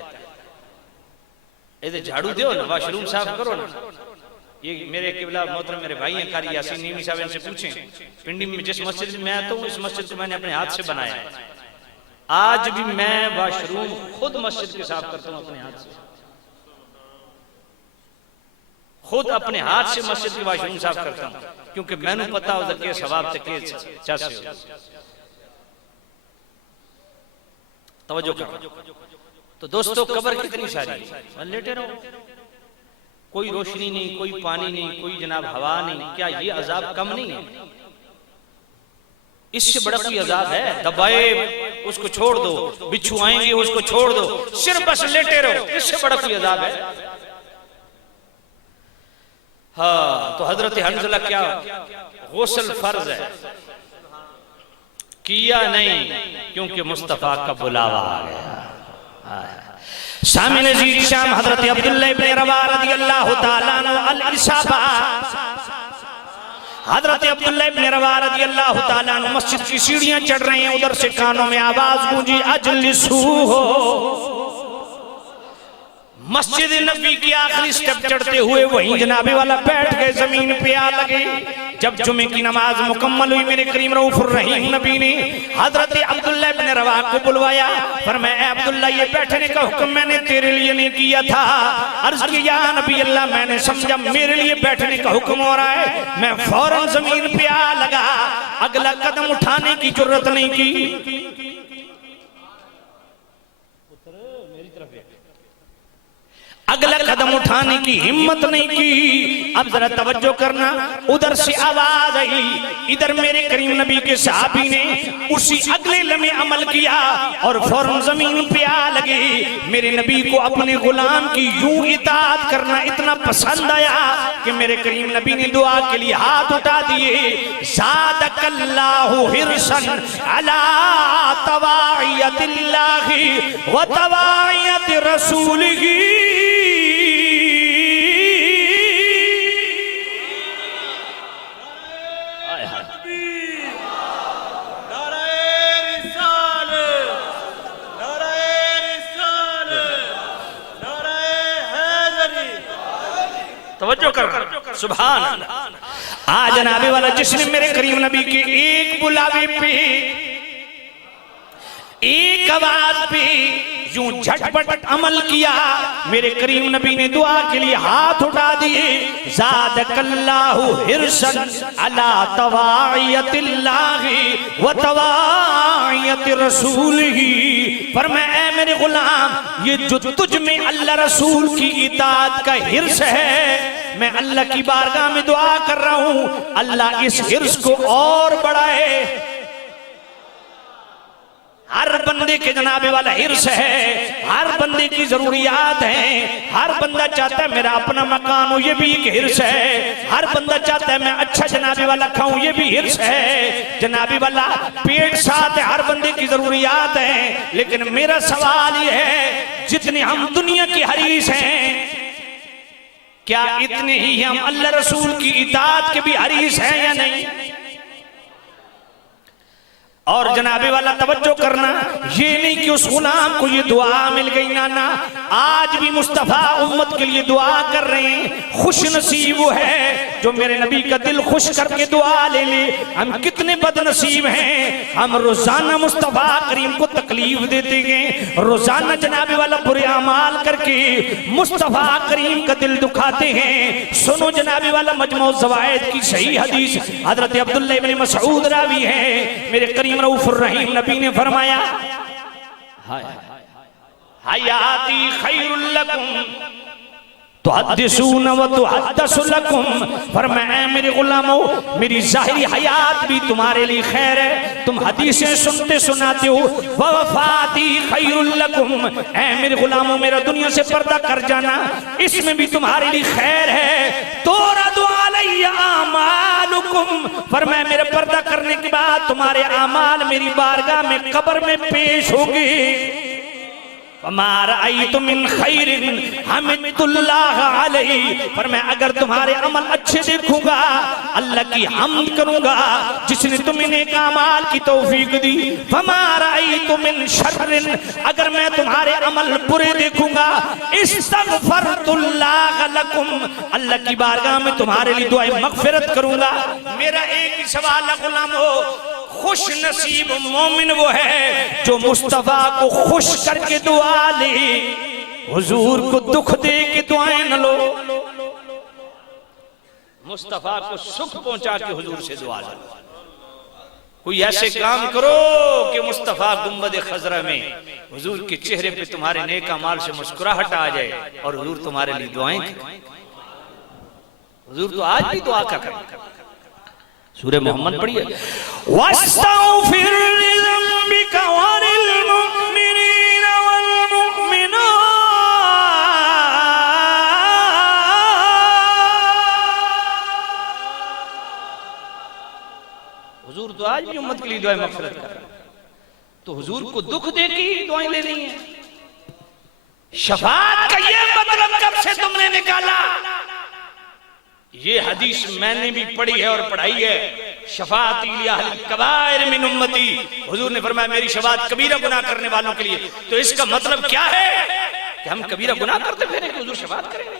इधर झाड़ू दो ना, वाशरूम साफ करो ना। ये मेरे किबला मोहतरम मेरे भाई हैं कारी यासीन नीमी साहब, इनसे पूछें पिंडी में जिस मस्जिद में मैं आता हूँ, इस मस्जिद को मैंने अपने हाथ से बनाया है। आज भी मैं वाशरूम खुद मस्जिद के साफ करता हूँ अपने हाथ से, खुद अपने हाथ से मस्जिद के वाशरूम साफ करता हूँ, क्योंकि मैंने पता हो के सवाब तक तवज्जो करो। तो दोस्तों कब्र कितनी सारी है, लेटे रहो, कोई रोशनी नहीं, कोई पानी नहीं, कोई जनाब हवा नहीं। क्या ये अजाब कम नहीं है? इससे बड़ा कोई अजाब है? दबाए उसको छोड़ दो, बिच्छू आएंगे उसको छोड़ दो, सिर्फ बस लेटे रहो, इससे बड़ा कोई अजाब है? हाँ, तो हजरत हंज़ला क्या गुस्ल फर्ज है, किया नहीं, क्योंकि मुस्तफा का बुलावा आ गया। सामने जी शाम हजरत अब्दुल्ला इब्न रवा रदियल्लाहु ताला अन्हु अल-इसाबा, हजरत अब्दुल्ला इब्न रवा रदियल्लाहु ताला अन्हु मस्जिद की सीढ़ियां चढ़ रहे हैं, उधर से कानों में आवाज गूंजी अजलिसू हो। मस्जिद नबी की आखिरी स्टेप चढ़ते हुए वहीं जनाबे वाला बैठ गए, जमीन पे आ लगे। जब जुमे की नमाज मुकम्मल हुई, मेरे करीम रऊफुर रहीम नबी ने हजरत अब्दुल्लाह इब्न रवाह को बुलवाया। फरमाया अब्दुल्लाह ये बैठने का हुक्म मैंने तेरे लिए नहीं किया था। अर्ज किया या नबी अल्लाह, मैंने समझा मेरे लिए बैठने का हुक्म हो रहा है, मैं फौरन जमीन पे आ लगा, अगला कदम उठाने की जरूरत नहीं की। अगला कदम उठाने की हिम्मत नहीं की। अब जरा तवज्जो करना, उधर से आवाज आई, इधर मेरे करीम नबी के सहाबी ने उसी अगले लम्हे अमल किया और फौरन जमीन पे आ लगे। मेरे नबी को अपने गुलाम की यूं इताअत करना इतना पसंद आया कि मेरे करीम नबी ने दुआ के लिए हाथ उठा दिए। ज़ादकल्लाहु हिरसन अला तवाइयतिल्लाहि व तवाइयति रसूलिही। तवज्जो कर, सुभान अल्लाह। आज जनाबे वाला जिसने मेरे करीम नबी के एक बुलावे पे, एक आवाज पे यूं झटपट अमल किया, मेरे करीम नबी ने दुआ के लिए हाथ उठा दिए। ज़ादकल्लाहु हिरसन अला तवाइयतिल्लाहि व तवाइयति रसूलिही। फरमाया ऐ मेरे गुलाम, ये जो तुझ में अल्लाह रसूल की इताअत का हिर्स है, मैं अल्लाह की बारगाह में दुआ कर रहा हूं, अल्लाह इस हिर्स को और बढ़ाए। हर बंदे के जनाबे वाला हिर्स है, हर बंदे की जरूरियात है। हर बंदा चाहता है मेरा अपना मकान हो, ये भी एक हिर्स है। हर बंदा चाहता है मैं अच्छा जनाबे वाला खाऊं, ये भी हिर्स है। जनाबे वाला पेट साथ है, हर बंदे की जरूरियात है। लेकिन मेरा सवाल ये है, जितने हम दुनिया की हरीस हैं, क्या इतने ही हम अल्लाह रसूल की इताअत के भी हरीस हैं या नहीं? और जनाबे वाला तवज्जो करना, ये नहीं कि उस गुलाम को ये दुआ मिल गई, ना, आज भी मुस्तफा उम्मत के लिए दुआ कर रहे हैं। खुश नसीब वो है जो मेरे नबी का दिल खुश करके दुआ ले ले। हम कितने बदनसीब हैं, हम रोजाना मुस्तफा करीम को तकलीफ देते हैं, रोजाना जनाबे वाला बुरे अमाल करके मुस्तफा करीम का दिल दुखाते हैं। सुनो जनाबे वाला मजमू ज़वाइद की सही हदीस, हजरत अब्दुल्लाह इब्न मसऊद रावी है, मेरे करीम रऊफुर रहीम नबी ने फरमाया, हयाती खैरुल लकुम तुहद्दिसून व तुहद्दसु लकुम। फरमाया मेरे गुलामों, मेरी जाहिरी हयात भी तुम्हारे लिए खैर है, तुम हदीसें सुनते सुनाते हो। व वफाती खैरुल लकुम, ऐ मेरे गुलामों मेरा दुनिया से पर्दा कर जाना, इसमें भी तुम्हारे लिए खैर है। तुरदु अलैया आमालुकुम, फरमाया मेरा पर्दा करने के बाद तुम्हारे आमाल मेरी बारगाह में कब्र में पेश होंगे। मैं अगर तुम्हारे अमल अच्छे देखूंगा, अल्लाह की हम्द करूंगा जिसने तुम्हें नेक अमाल की तौफीक दी। अगर मैं तुम्हारे अमल बुरे देखूंगा, इस्तगफरतुल्लाह लकुम, अल्लाह की बारगाह में तुम्हारे लिए दुआए मगफिरत करूंगा। मेरा एक ही सवाल है गुलामो, खुश नसीब मोमिन वो है जो मुस्तफा को खुश करके दुआ ले, हुजूर को दुख दे के दुआएं न लो। मुस्तफा को सुख पहुंचा के हुजूर से दुआ लो। कोई ऐसे काम करो कि मुस्तफा गुंबद खजरा में हुजूर के चेहरे पे तुम्हारे नेक अमाल से मुस्कुराहट आ जाए और हुजूर तुम्हारे लिए दुआएं करें। हुजूर तो आज भी दुआ कर सूरह मोहम्मद पढ़िए, वस्तगफिर लिज़म्बिका वलिल मुमिनीना वल मुमिनात। हुजूर तो आज भी उम्मत के लिए दुआएं मगफिरत कर रहे हैं, तो हुजूर को दुख दे के दुआएं ले रही हैं। शफाअत का ये मतलब कब से तुमने निकाला? ये हदीस मैंने भी पढ़ी है और पढ़ाई है, शफाअती ली अहल कबाइर मिन उम्मती। हुजूर ने फरमाया मेरी शफाअत कबीरा गुनाह करने वालों के लिए। तो इसका मतलब क्या है कि हम कबीरा गुनाह करते फिरें कि हुजूर शफाअत करेंगे?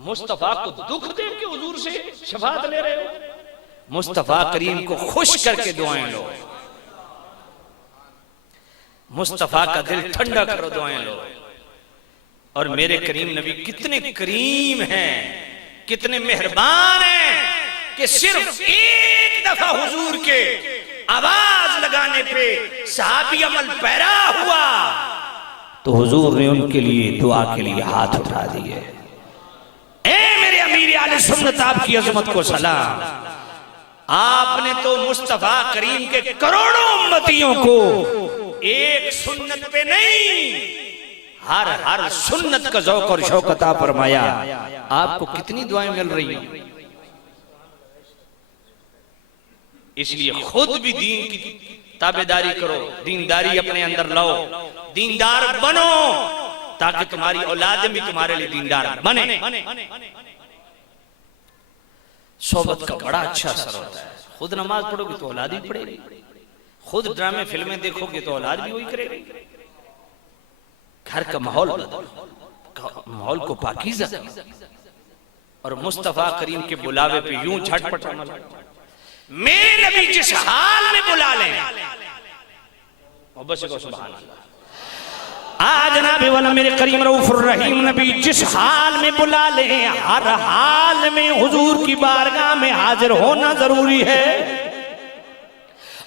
मुस्तफा को दुख दे के हुजूर से शफाअत ले रहे हो, मुस्तफा करीम को खुश करके दुआएं लो, मुस्तफा का दिल ठंडा करो, दुआएं लो। और मेरे करीम नबी कितने करीम हैं, कितने मेहरबान हैं कि सिर्फ एक दफा हुजूर के आवाज लगाने पे सहाबी अमल पैरा हुआ तो हुजूर ने उनके लिए दुआ के लिए हाथ उठा दिए। ए मेरे अमीर आले सुन्नत, आपकी अजमत को सलाम। आपने तो मुस्तफा करीम के करोड़ों उम्मतियों को एक सुन्नत पे नहीं, हर सुन्नत का ज़ौक़ और शौक़ अता फरमाया। आपको कितनी दुआएं मिल रही हैं। इसलिए खुद भी दीन की ताबेदारी करो, दीनदारी अपने अंदर लाओ, दीनदार बनो ताकि तुम्हारी औलादें भी तुम्हारे लिए दीनदार बने। सोबत का बड़ा अच्छा असर होता है। खुद नमाज पढ़ोगे तो औलाद ही पढ़ेगी, खुद ड्रामे फिल्में देखोगे तो औलाद भी वही करेगी। घर का माहौल माहौल को पाकीज़ा और मुस्तफा करीम के बुलावे पे यूं झटपट अमल। मेरे नबी जिस हाल में बुला लें, बस को सुभान अल्लाह। आज जनाब वाला मेरे करीम रऊफुर रहीम नबी जिस हाल में बुला ले, हर हाल में हुजूर की बारगाह में हाजिर होना जरूरी है।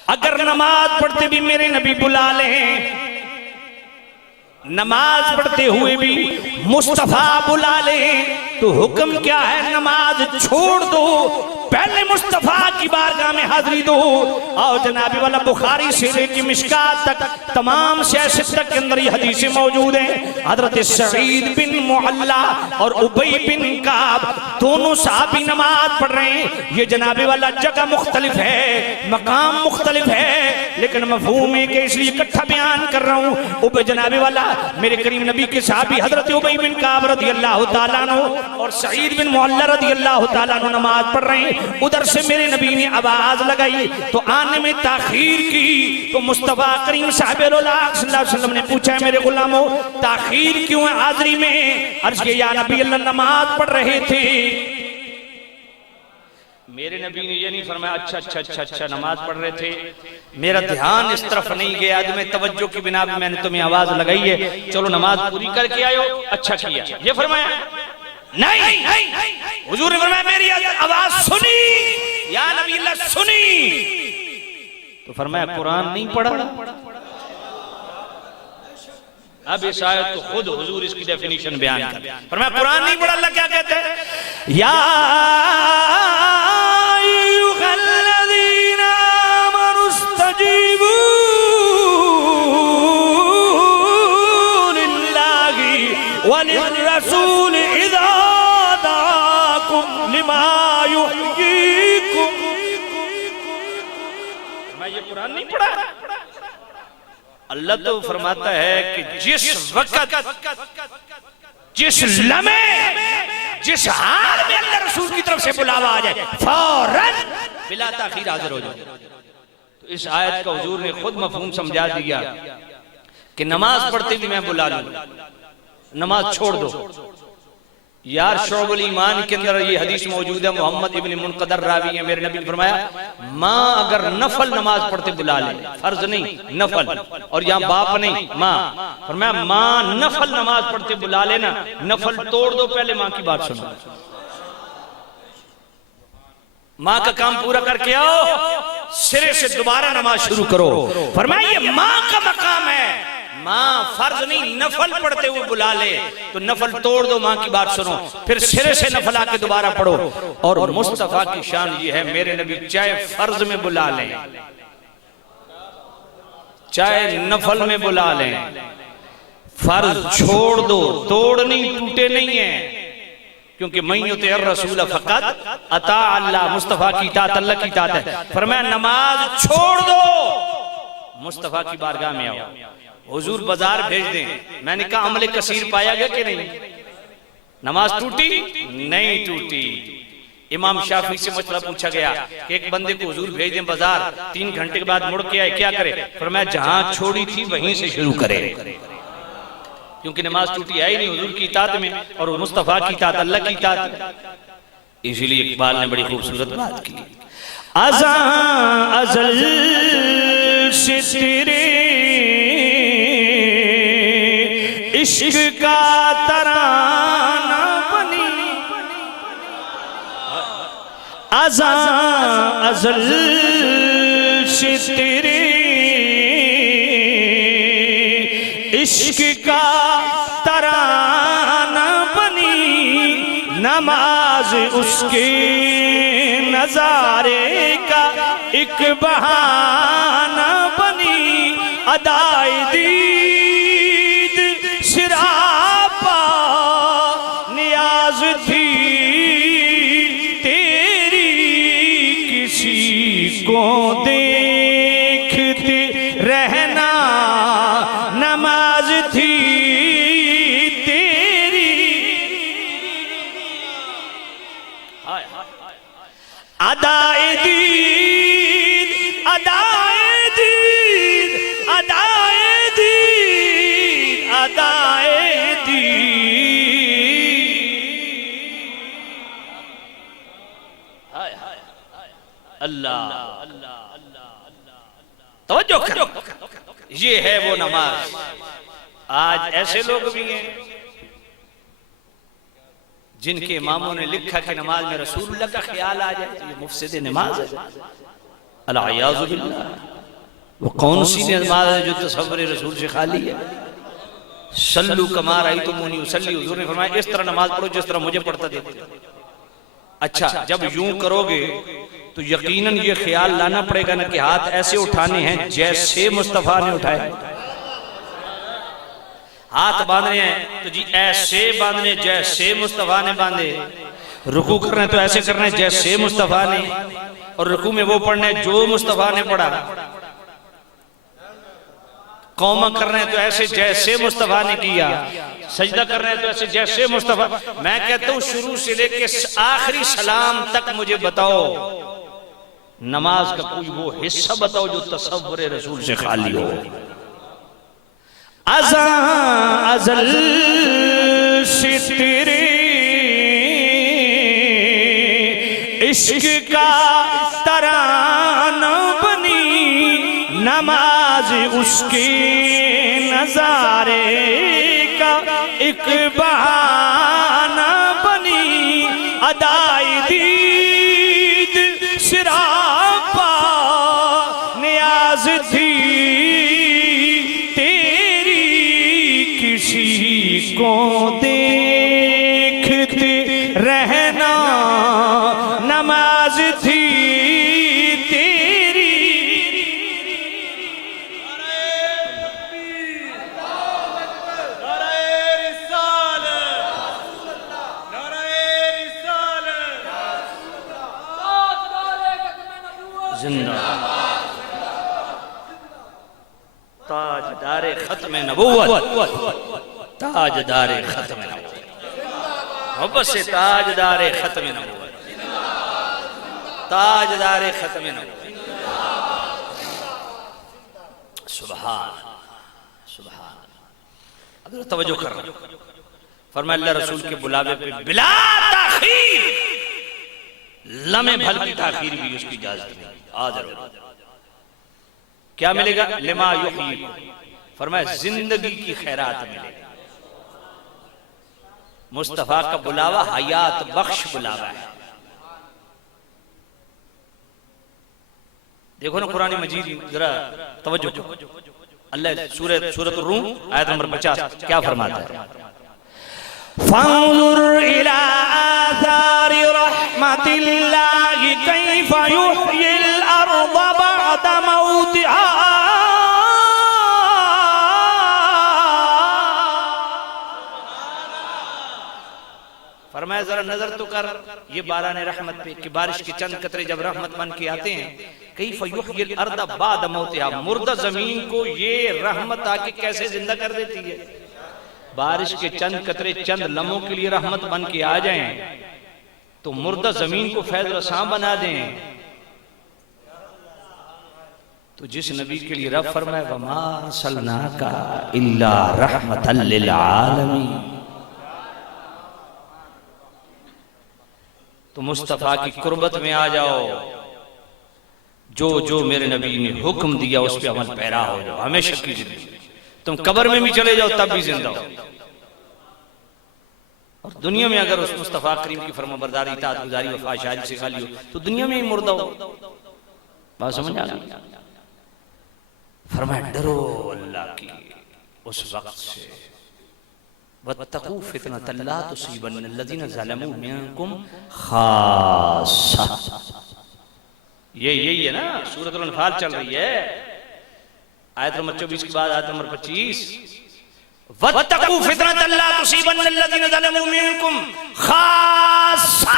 अगर नमाज पढ़ते भी मेरे नबी बुला लें, नमाज पढ़ते हुए भी मुस्तफा बुला लें तो हुक्म क्या है, नमाज छोड़ दो, पहले मुस्तफा की बारगाह में हाजिरी दो। और जनाबी वाला बुखारी से लेकर मिशकात तक तमाम सियासत के अंदर ये हदीसें मौजूद हैं। हजरत सईद बिन मुअल्ला और उबई बिन काब दोनों साहबी नमाज पढ़ रहे हैं। ये जनाबी वाला जगह मुख्तलिफ है, मकाम मुख्तलिफ है, लेकिन मफहूम है कि इसलिए इकट्ठा बयान कर रहा हूँ। उबई जनाबी वाला मेरे करीम नबी के साहबी हजरत उबई बिन काब रज़ी अल्लाह तआला अन्हु और सईद बिन मुअल्ला रज़ी अल्लाह तआला अन्हु नमाज पढ़ रहे हैं। उधर से मेरे नबी ने आवाज लगाई तो आने में ताखीर की तो मुस्तफा करीम साहिब सल्लल्लाहु अलैहि वसल्लम ने पूछा, मेरे गुलामों ताखीर क्यों है हाजिरी में? अर्ज किया, या नबी अल्लाह नमाज पढ़ रहे थे। मेरे नबी ने ये नहीं फरमाया अच्छा अच्छा अच्छा अच्छा नमाज पढ़ रहे थे, मेरा ध्यान इस तरफ नहीं गया, आज मैं तवज्जो की बिना पे मैंने तुम्हें आवाज लगाई है, चलो नमाज पूरी करके आयो, अच्छा किया, ये फरमाया? नहीं, हुजूर ने फरमाया मेरी आवाज सुनी, या नबी अल्लाह सुनी, तो फरमाया कुरान नहीं पढ़ा। अब इस आयत को खुद हुजूर इसकी डेफिनेशन बयान कर, फरमाया कुरान नहीं पढ़ा। अल्लाह क्या कहते हैं, या अय्युहल्लज़ीना आमनुस्तजीबू लिल्लाहि वलिर्रसूल इज़ा दाअकुम लिमा युहयीकुम। मैं ये कुरान नहीं पढ़ा। अल्लाह तो फरमाता है कि जिस वक्त, जिस लम्हे, जिस हाल में अल्लाह रसूल की तरफ से बुलावा आ जाए फौरन बिला ताखीर हाजिर हो जाए। तो इस आयत का हुजूर ने खुद मफहूम समझा दिया कि नमाज पढ़ते भी मैं बुला लूं, नमाज छोड़ दो। यार शोबुल ईमान के अंदर ये हदीस मौजूद है, मोहम्मद इब्न मुनकदर रावी है, मेरे नबी ने फरमाया माँ अगर नफल नमाज पढ़ते बुला ले, फर्ज नहीं नफल, और यहाँ बाप नहीं माँ, फरमाया माँ नफल नमाज पढ़ते बुला लेना, नफल तोड़ दो, पहले माँ की बात सुनो, माँ का काम पूरा करके आओ, सिरे से दोबारा नमाज शुरू करो। फरमाया ये माँ का मकाम है, माँ फर्ज नहीं नफल पढ़ते हुए बुला ले तो नफल तोड़ दो, माँ की बात सुनो, फिर सिरे से नफल आके दोबारा पढ़ो। और मुस्तफा की शान ये है, मेरे नबी चाहे फर्ज में बुला लें, चाहे नफल में बुला लें, फर्ज छोड़ दो, तोड़ नहीं, टूटे नहीं है, क्योंकि मय्युतिर रसूल फक़त अता अल्लाह, मुस्तफा की इताअत अल्लाह की इताअत है। फरमाया नमाज छोड़ दो, मुस्तफा की बारगाह में आओ। हुजूर बाजार भेज दें, मैंने कहा अमले कसीर पाया गया कि नहीं? नमाज टूटी? नहीं टूटी। इमाम शाफी से मसला पूछा गया कि एक बंदे को हुजूर भेज दें बाजार, 3 घंटे के बाद मुड़ के आए, क्या करे? फरमाया जहां छोड़ी थी वहीं से शुरू करे। क्योंकि नमाज टूटी है ही नहीं हुजूर की इताअत में, और मुस्तफा की इताअत अल्लाह की इताअत में। इसलिए इकबाल ने बड़ी खूबसूरत बात की, अज़ां अज़ल से तेरे इश्क का तराना बनी, अज़ां अज़ल से तेरे इश्क का तराना बनी, नमाज उसके नजारे का एक बहाना बनी, अदाए दीद सिरापा नियाज थी तेरी, किसी को देखते रहना नमाज थी तेरी, अदाए दीद अदाए दीद अदाए दीद अदाए दीद। अल्लाह तवज्जो करो, ये है वो नमाज। आज ऐसे लोग भी हैं जिनके इमामों ने लिखा कि नमाज में रसूलुल्लाह का ख्याल आ जाए तो ये मुफसिद नमाज है। अल-अयाज़ु बिल्लाह। वो कौन सी नमाज है जो तसव्वुर रसूल से खाली है? सल्लू कमा रअयतुमूनी उसल्ली, हुजूर ने फरमाया इस तरह नमाज पढ़ो जिस तरह मुझे पढ़ता देखो। अच्छा, जब यूं करोगे तो यकीनन ये ख्याल लाना पड़ेगा ना कि हाथ ऐसे उठाने हैं जैसे मुस्तफा ने उठाए, हाथ बांधने हैं तो जी ऐसे बांधने जैसे मुस्तफा ने बांधे, रुकू करना है तो ऐसे करना है जैसे मुस्तफा ने, और रुकू में वो पढ़ना है जो मुस्तफा ने पढ़ा, कौमा करना है तो ऐसे जैसे मुस्तफा ने किया, सजदा करना है तो ऐसे जैसे मुस्तफा। मैं कहता हूं शुरू से लेके आखिरी सलाम तक मुझे बताओ नमाज का कोई वो हिस्सा बताओ जो तसव्वुर रसूल से खाली हो। अज़ां अज़ल से तेरे इश्क का तराना बनी, नमाज उसके नजारे का एक बहाना बनी, अदाए दीद सिरापा नियाज थी तेरी, किसी को देखते रहना नमाज थी तेरी। जिंदा ताजदारे खत्म नबूवत, ताजदारे खत्म नबूवत, मोहब्बत से ताजदारे खत्म नबूवत, ताजदारे खत्म नबूवत। सुभान सुभान। अब तवज्जो कर, फरमाया अल्लाह रसूल के बुलावे पे बिला ताखीर, लम्हे भर की ताखीर भी उसकी इजाजत नहीं। हाजिर क्या मिलेगा? लिमा युही, फरमाया जिंदगी की खैरात मिलेगी। मुस्तफा का बुलावा हयात बख्श बुलावा है। देखो ना कुरान मजीद, जरा तवज्जो करो। अल्लाह सूरत रूम आयत नंबर 50 क्या फरमाता है? फंजुर इला आथारि रहमतिल्लाहि कैफ युहयिल अर्द बअद मौतिहा। फरमाया जरा नजर तो कर ये बारान रहमत पे कि बारिश के चंद कतरे जब रहमत बन के आते हैं, कैफ युहयिल अर्द बअद मौतिहा, मुर्दा जमीन को ये रहमत आके कैसे जिंदा कर देती है। बारिश के चंद कतरे चंद लम्हों के लिए रहमत बन के आ जाएं तो मुर्दा जमीन को फैज रसां बना दें, तो तो जिस नबी के लिए रब फरमाए वमा अरसलनाका इल्ला रहमतल लिल आलमीन, तो मुस्तफ़ा की कुर्बत में आ जाओ, जो जो मेरे नबी ने हुक्म दिया उस पे अमल पैरा हो जाओ, हमेशा की जिंदगी। तुम कब्र में भी चले जाओ तब भी जिंदा हो, और दुनिया में अगर उस मुस्तफ़ा करीम की फरमाबरदारी, इताअत गुजारी, वफा शायरी सिखा लियो तो दुनिया में ही मुर्दा हो। बात समझ आ गई? फरमाया डरो अल्लाह की उस वक्त से, वत्तकू फितनतन ला तुसीबन्न अल्लज़ीना ज़लमू मिनकुम खास्सा। यही है ना, सूरत अल-अनफाल चल रही है, आयत नंबर 24 के बाद आयत नंबर 25, वत्तकू फितनतन ला तुसीबन्न अल्लज़ीना ज़लमू मिनकुम खास्सा।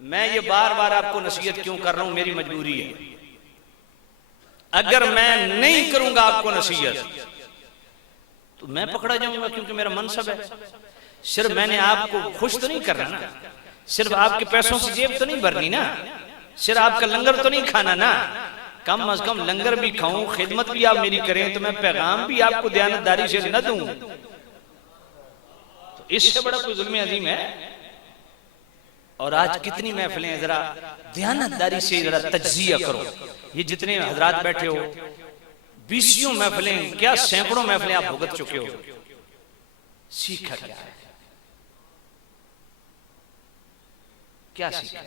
मैं ये बार बार आपको नसीहत क्यों कर रहा हूं, मेरी मजबूरी है। अगर मैं नहीं करूंगा आपको नसीहत तो मैं पकड़ा जाऊंगा, क्योंकि मेरा मनसब है। सिर्फ मैंने आपको खुश तो नहीं करना ना, सिर्फ आपके पैसों से जेब तो नहीं भरनी ना, सिर्फ आपका लंगर तो नहीं खाना ना, कम अज कम लंगर भी खाऊं, खिदमत भी आप मेरी करें, तो मैं पैगाम भी आपको दयानतदारी से न दूं, तो इससे बड़ा कोई जुल्म अजीम है। और आज कितनी महफिलें हैं, जरा दयानतदारी से जरा तज्जिया करो। ये जितने हजरात बैठे हो, 20 महफिलें क्या सैकड़ों महफिलें आप भुगत चुके हो, सीखा क्या है, क्या सीखा है?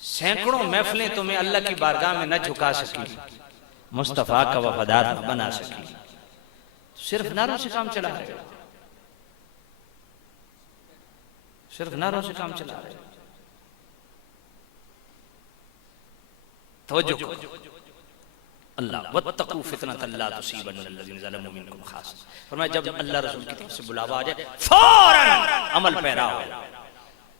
सैकड़ों महफिलें तुम्हें अल्लाह की बारगाह में न झुका सकी, मुस्तफा का वफादार न बना सकी, सिर्फ नारों से काम चला रहे हो, सिर्फ नारों से काम चला रहे हो। तवज्जो करो, अल्लाह वत्तकू फितनतन ला तुसीबन्न अल्लज़ीना ज़लमू मिनकुम खास्सा। फरमाया जब अल्लाह रसूल की तरफ से बुलावा आ जाए फौरन अमल पैरा हो,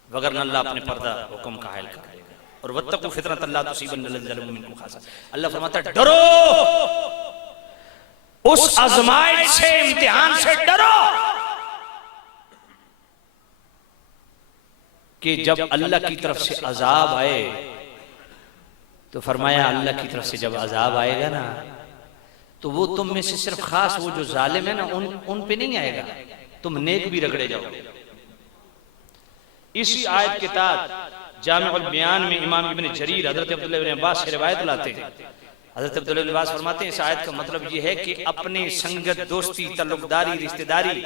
वगरना अल्लाह अपने पर्दा हुक्म का हायल कर देगा। और वत्तकू फितनतन ला तुसीबन्न अल्लज़ीना ज़लमू मिनकुम खास्सा, अल्लाह फरमाता है डरो उस आजमाइश से, इम्तिहान से डरो कि जब अल्लाह की तरफ से अजाब आए, तो फरमाया अल्लाह की तरफ से जब अजाब आएगा ना, तो वो तुम में से सिर्फ खास वो जो जालिम है ना उन पे नहीं आएगा, तुम नेक भी रगड़े जाओगे। इसी आयत के तहत जामिउल बयान में इमाम इब्न जरीर हजरत अब्दुल्लाह इब्न अब्बास से रिवायत लाते हैं। हजरत अब्दुल्लाह इब्न अब्बास फरमाते हैं इस आयत का मतलब ये है कि अपने संगत, दोस्ती, तल्लुकदारी, रिश्तेदारी,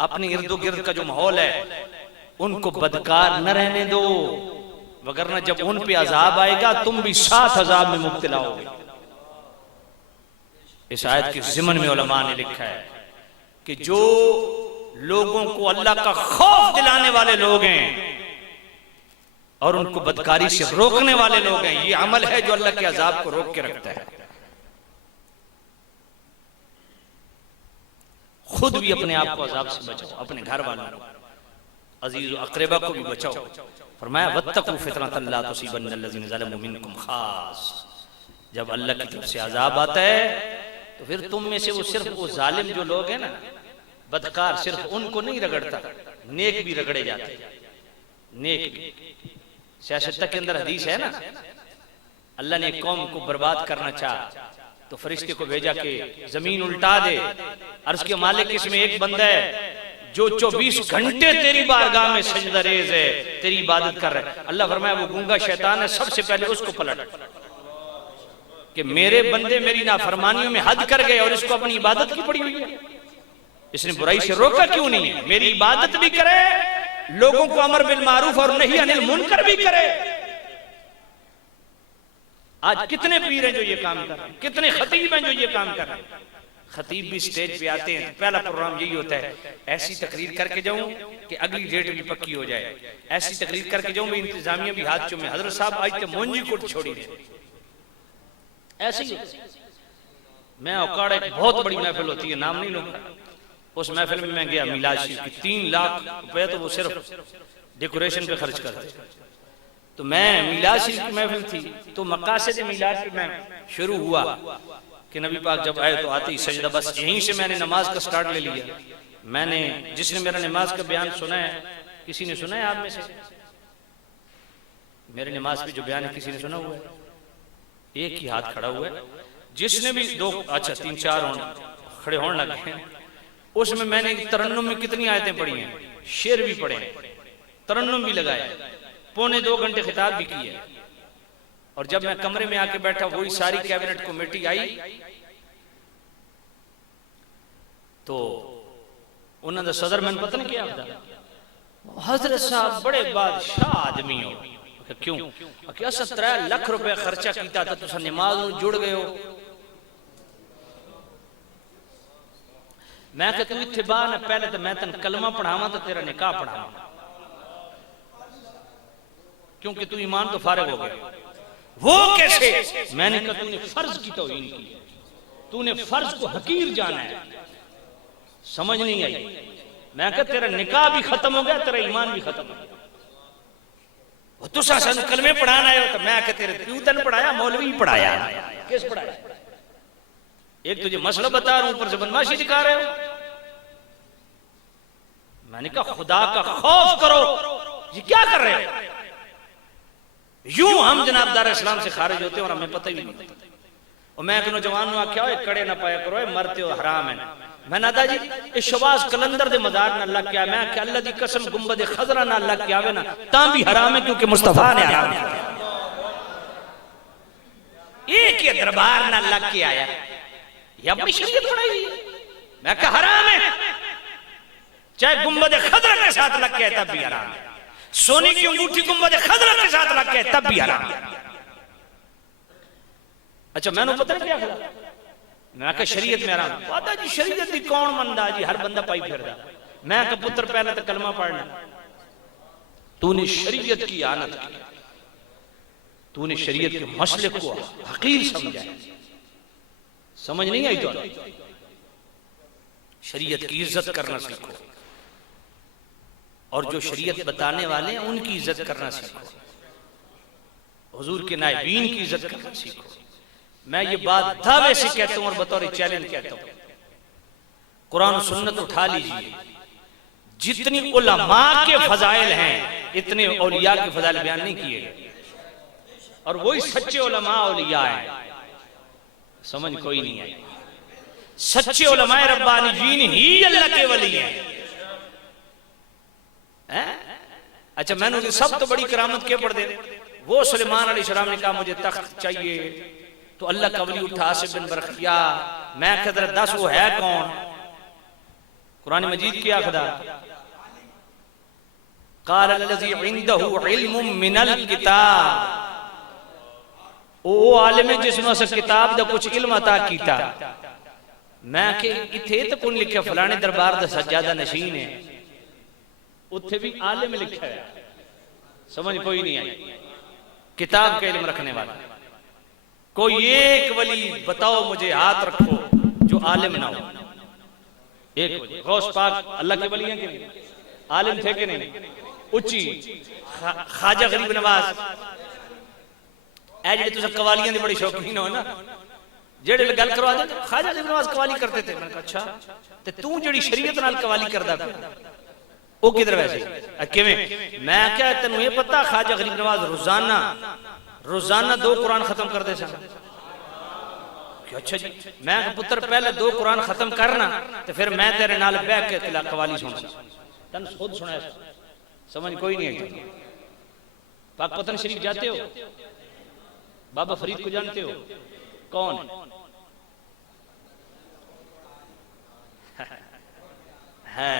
अपने इर्द गिर्द का जो माहौल है उनको बदकार न रहने दो, वगरना जब उन पे अजाब आएगा तुम भी साथ अजाब में मुब्तला होगे। इस आयत के ज़िमन में उलमा ने लिखा है कि जो लोगों को अल्लाह का खौफ दिलाने वाले लोग हैं और उनको बदकारी से रोकने वाले लोग हैं, ये अमल है जो अल्लाह के अजाब को रोक के रखता है। खुद भी अपने आप को अजाब से बचाओ, अपने घर वालों को, अजीज अकरबा को भी बचाओ। फरमाया वत्तकू फितनतन ला तुसीबन्न अल्लज़ीना ज़लमू मिनकुम खास्सा। जब अल्लाह की तरफ से अजाब आता है तो फिर तुम में से वो सिर्फ वो जालिम जो लोग हैं ना, बदकार, सिर्फ उनको नहीं रगड़ता, नेक भी रगड़े जाते, नेक भी। सियासत के अंदर हदीस है ना, अल्लाह ने कौम को बर्बाद करना चाहा तो फरिश्ते को भेजा कि जमीन उल्टा दे, अर्ज़ के मालिक इसमें एक बंदा है जो 24 घंटे तेरी बारगाह में सजदा रेज़ है, तेरी इबादत कर रहा है। अल्लाह फरमाया वो गूंगा शैतान है, सबसे पहले उसको पलट कि मेरे बंदे मेरी नाफरमानियों में हद कर गए और इसको अपनी इबादत की पड़ी हुई है, इसने बुराई से रोका क्यों नहीं है, मेरी इबादत भी करे, लोगों को अमर बिल मारूफ और नही अनिल मुनकर भी करे। आज कितने पीर हैं जो ये काम कर रहे हैं, कितने खतीब हैं जो ये काम कर रहे हैं। खतीब भी स्टेज पे आते हैं तो पहला प्रोग्राम यही होता है, ऐसी तकरीर करके जाऊं कि अगली डेट भी पक्की हो जाए, ऐसी तकरीर करके जाऊं भी इंतजामिया भी हाथ चूमे, हजरत साहब आज तो मुंजी कोट छोड़ी दे। ऐसे ही मैं औकाड़ा, एक बहुत बड़ी महफिल होती है, नाम नहीं लूंगा, उस महफिल में मैं गया, मिलाद शरीफ की 3 लाख रुपए तो वो सिर्फ डेकोरेशन पे खर्च करते। तो मैं मिलाद शरीफ की महफिल थी, तो मकासद मिलाद पे मैं शुरू हुआ कि नबी पाक जब आए तो आते ही सजदा, बस यहीं से मैंने नमाज का स्टार्ट ले लिया। मैंने, जिसने मेरा नमाज का बयान सुना है, किसी ने सुना है आप में से? मेरे नमाज पे जो बयान है किसी ने सुना हुआ है? एक ही हाथ खड़ा हुआ है, जिसने भी दो अच्छा 3-4 खड़े होने लगे हैं। उसमें मैंने तरन्नुम में कितनी आयतें पढ़ी हैं, शेर भी पढ़े हैं, तरन्नुम भी लगाए, 1.25 घंटे खिताब भी किए। और जब मैं कमरे में आके बैठा, वही सारी कैबिनेट कमेटी आई तो उन्होंने सदर मैंने पता नहीं क्या था, हजरत साहब बड़े बादशाह आदमी हो। क्यों? क्या 17 लाख रुपया खर्चा किया था, तुम नमाज में जुड़ गए हो। मैं तू इत्थे बाहर ना, पहले तो मैं तेन कलमा पढ़ावा तो तेरा निकाह पढ़ावा, क्योंकि तू ईमान तो फारिग हो गया। वो कैसे? मैंने कहा तूने फर्ज की तौहीन की, तूने फर्ज को हकीर जाना है, समझ नहीं आई। मैं कहा तेरा निकाह भी खत्म हो गया, तेरा ईमान भी खत्म हो गया। तुसा सन कलमे पढ़ाना आयो, तो मैं कहा तेरे प्यू तन पढ़ाया, मौलवी पढ़ाया, किस पढ़ाया? एक तुझे मसला बता रहा हूं, ऊपर से बदमाशी दिखा रहे हो। मैंने कहा खुदा का खौफ करो, ये क्या कर रहे हो? यूं हम जनाब दार इस्लाम से खारिज होते हैं और हमें पता ही नहीं। और मैं एक नौजवान नु आख्या हो कड़े ना पाया करो, मरते हो हराम है। मैं नादा जी इस शबाज कलंदर दे मजार ना लग गया, मैं अल्लाह दी कसम गुंबद खजरा ना लग के आवे ना तां भी हराम है, क्योंकि मुस्तफा ने हराम किया। एक ही दरबार ना लग के आया, ये अपनी शरीयत बनाई हुई है। मैं कहा हराम है, चाहे गुंबद खजरा के साथ लग के तब भी हराम है। सोने की अंगूठी गुंबद खजरा के साथ लग के तब भी हराम है। अच्छा मैंने पता नहीं क्या खिला, मैं कहा शरीयत में हराम। पता जी शरीयत की कौन मनदा जी, हर बंदा पाई फिरदा। मैं कहा पुत्र पहले तो कलमा पढ़ना, तूने शरीयत की आनत की, तूने शरीयत के मसले को हकीर समझा, समझ नहीं आई तो शरीयत की इज्जत करना सीखो, और जो शरीयत बताने वाले हैं उनकी इज्जत करना सीखो, हुजूर के नायबीन की इज्जत करना सीखो। मैं ये बात दावे से कहता हूं और बतौर चैलेंज कहता हूं, कुरान सुन्नत उठा लीजिए, जितनी उलमा के फजाइल हैं इतने औलिया के फजाइल बयान नहीं किए गए, और वही सच्चे उलमा औलिया हैं। समझ कोई नहीं आई। सच्चे उलमाए रब्बानीयीन ही अल्लाह के वली हैं। अच्छा मैंने सब तो बड़ी करामत के पढ़ दे, वो सुलेमान अलैहिस्सलाम ने कहा मुझे तख्त चाहिए, तो अल्लाह का वली उठा से बिन बरखिया। मैं कहता 10 वो है कौन? कुरान मजीद क्या खुदा क़ाल अल्लज़ी इंदहु इल्मुम मिनल किताब, ओ आलिम है जिसने उस किताब दा कुछ इल्म अता कीता। मैं के इथे तो कौन लिखा फलाने दरबार दा सज्जादा नशीन है, उत्थे भी आलिम लिखा है। समझ कोई नहीं आई। किताब का इल्म रखने वाला कोई एक वली बताओ मुझे, हाथ रखो जो आलिम ना हो। एक वली गौस पाक अल्लाह के वली हैं कि नहीं? आलिम थे कि नहीं? उच्ची ख्वाजा गरीब नवाज ऐ जेडे तुस कवालियां दे बड़े शौकीन हो ना, जेडे गल करवा दे ख्वाजा गरीब नवाज कवाली करते थे। मैंने कहा अच्छा ते तू जेडी शरीयत नाल कवाली करदा पिया ओ किधर वैसे किवें? मैं क्या तेनू ये पता ख्वाजा गरीब नवाज रोजाना 2 कुरान खत्म कर दे सन। अच्छा जी मैं पुत्र पहले 2 कुरान खत्म करना तो फिर मैं तेरे नाल बैठ के तिला कवाली सुन तन खुद सुनाया। समझ कोई नहीं आई। पाकपतन शरीफ जाते हो? बाबा फरीद को जानते हो? कौन है?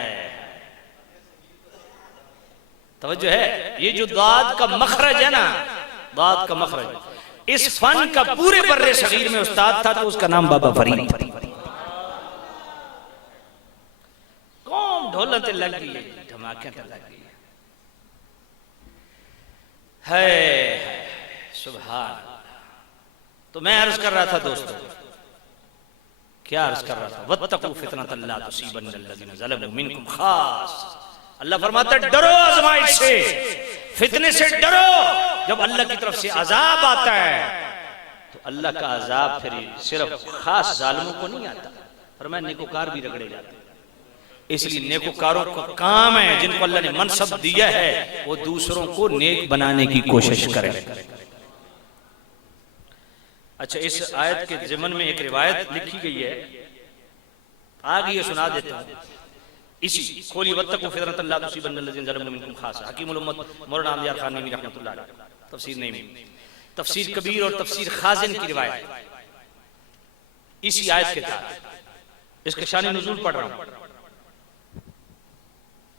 तवज्जो है, ये जो दाद का मखरज है ना, दाद का मखरज, इस फन का पूरे बर्रे सगीर में उस्ताद था तो उसका नाम बाबा फरीद। कौन ढोल ते लग गई, धमाके ते लग गई है। सुभान। तो मैं अर्ज कर रहा था दोस्तों, क्या अर्ज कर रहा था? वत्तकू फितनतन ला तुसीबन्नल्लज़ीना ज़लमू मिनकुम खास। अल्लाह फरमाता है डरो आजमाइश से, फितने से डरो। जब अल्लाह की तरफ से अजाब आता है तो अल्लाह का अजाब फिर सिर्फ खास जालिमों को नहीं आता, फरमाया नेकोकार भी रगड़े जाते। इसलिए नेकोकारों का काम है, जिनको अल्लाह ने मनसब दिया है, वो दूसरों को नेक बनाने की कोशिश करें। अच्छा, इस आयत के ज़िमन में एक रिवायत लिखी गई है, आगे ये सुना देता हूँ। इसी खोली वत्तकू फितरतल्लाह तुसीबन्नल्लज़ीना ज़लमू मिनकुम खासा, हकीमुल उम्मत मौलाना अमजद खान नईमी रहमतुल्लाह अलैह, तफसीर नहीं में तफसीर कबीर और तफसीर खाजिन की रिवायत इसी आयत के तहत। इसके शान नुज़ूल पढ़ रहा हूँ।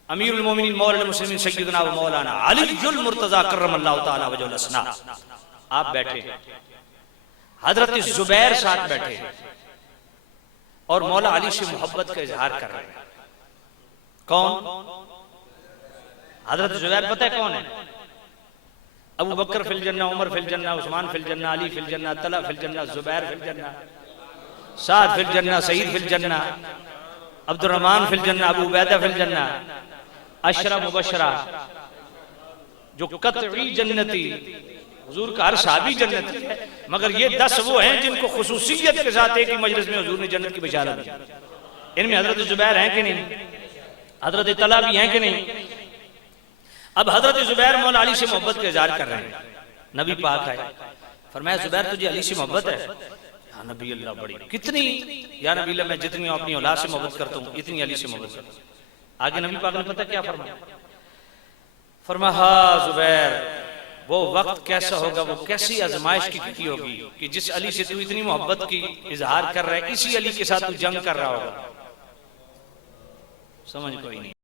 अमीरुल मोमिनीन मौलाना मुस्लिमीन सय्यदना व मौलाना अलीयुल मुर्तज़ा कररमल्लाहु तआला वजहुल हसना, आप बैठे, हजरत जुबैर साथ बैठे और मौला अली से मोहब्बत का इजहार कर रहे हैं। कौन? हजरत जुबैर पता है कौन है? अबू बकर फिल जन्ना, उमर फिल जन्ना, उस्मान फिल जन्ना, अली फिल जन्ना, तला फिल जन्ना, जुबैर फिल जन्ना, साद फिल जन्ना, सईद फिल जन्ना, अब्दुर्रहमान फिल जन्ना, अबू उबैदा फिल जन्ना, अशरा मुबशरा जो कतई जन्नती, हुजूर का हर साहबी जन्नती है, मगर ये 10 वो हैं जिनको खुसूसियत के साथ एक ही मजलिस में हुजूर ने जन्नत की बशारत दी। इनमें हजरत जुबैर हैं कि नहीं? हजरत तला भी हैं कि नहीं? अब हजरत जुबैर मौला अली से मोहब्बत का इजहार कर रहे हैं। नबी पाक आए, फरमाया जुबैर तुझे अली से मोहब्बत है? या नबी अल्लाह, बड़ी कितनी? या नबी अल्लाह, मैं जितनी अपनी औलाद से मोहब्बत करता हूँ इतनी अली से मोहब्बत करता हूँ। आगे नबी पाक ने पता क्या फरमाया? फरमाया हाँ जुबैर, वो वक्त कैसा होगा, वो कैसी आजमाइश की घटी होगी कि जिस अली से तू इतनी मोहब्बत की इजहार कर रहा है, इसी अली के साथ तू जंग कर रहा होगा। समझ कोई नहीं।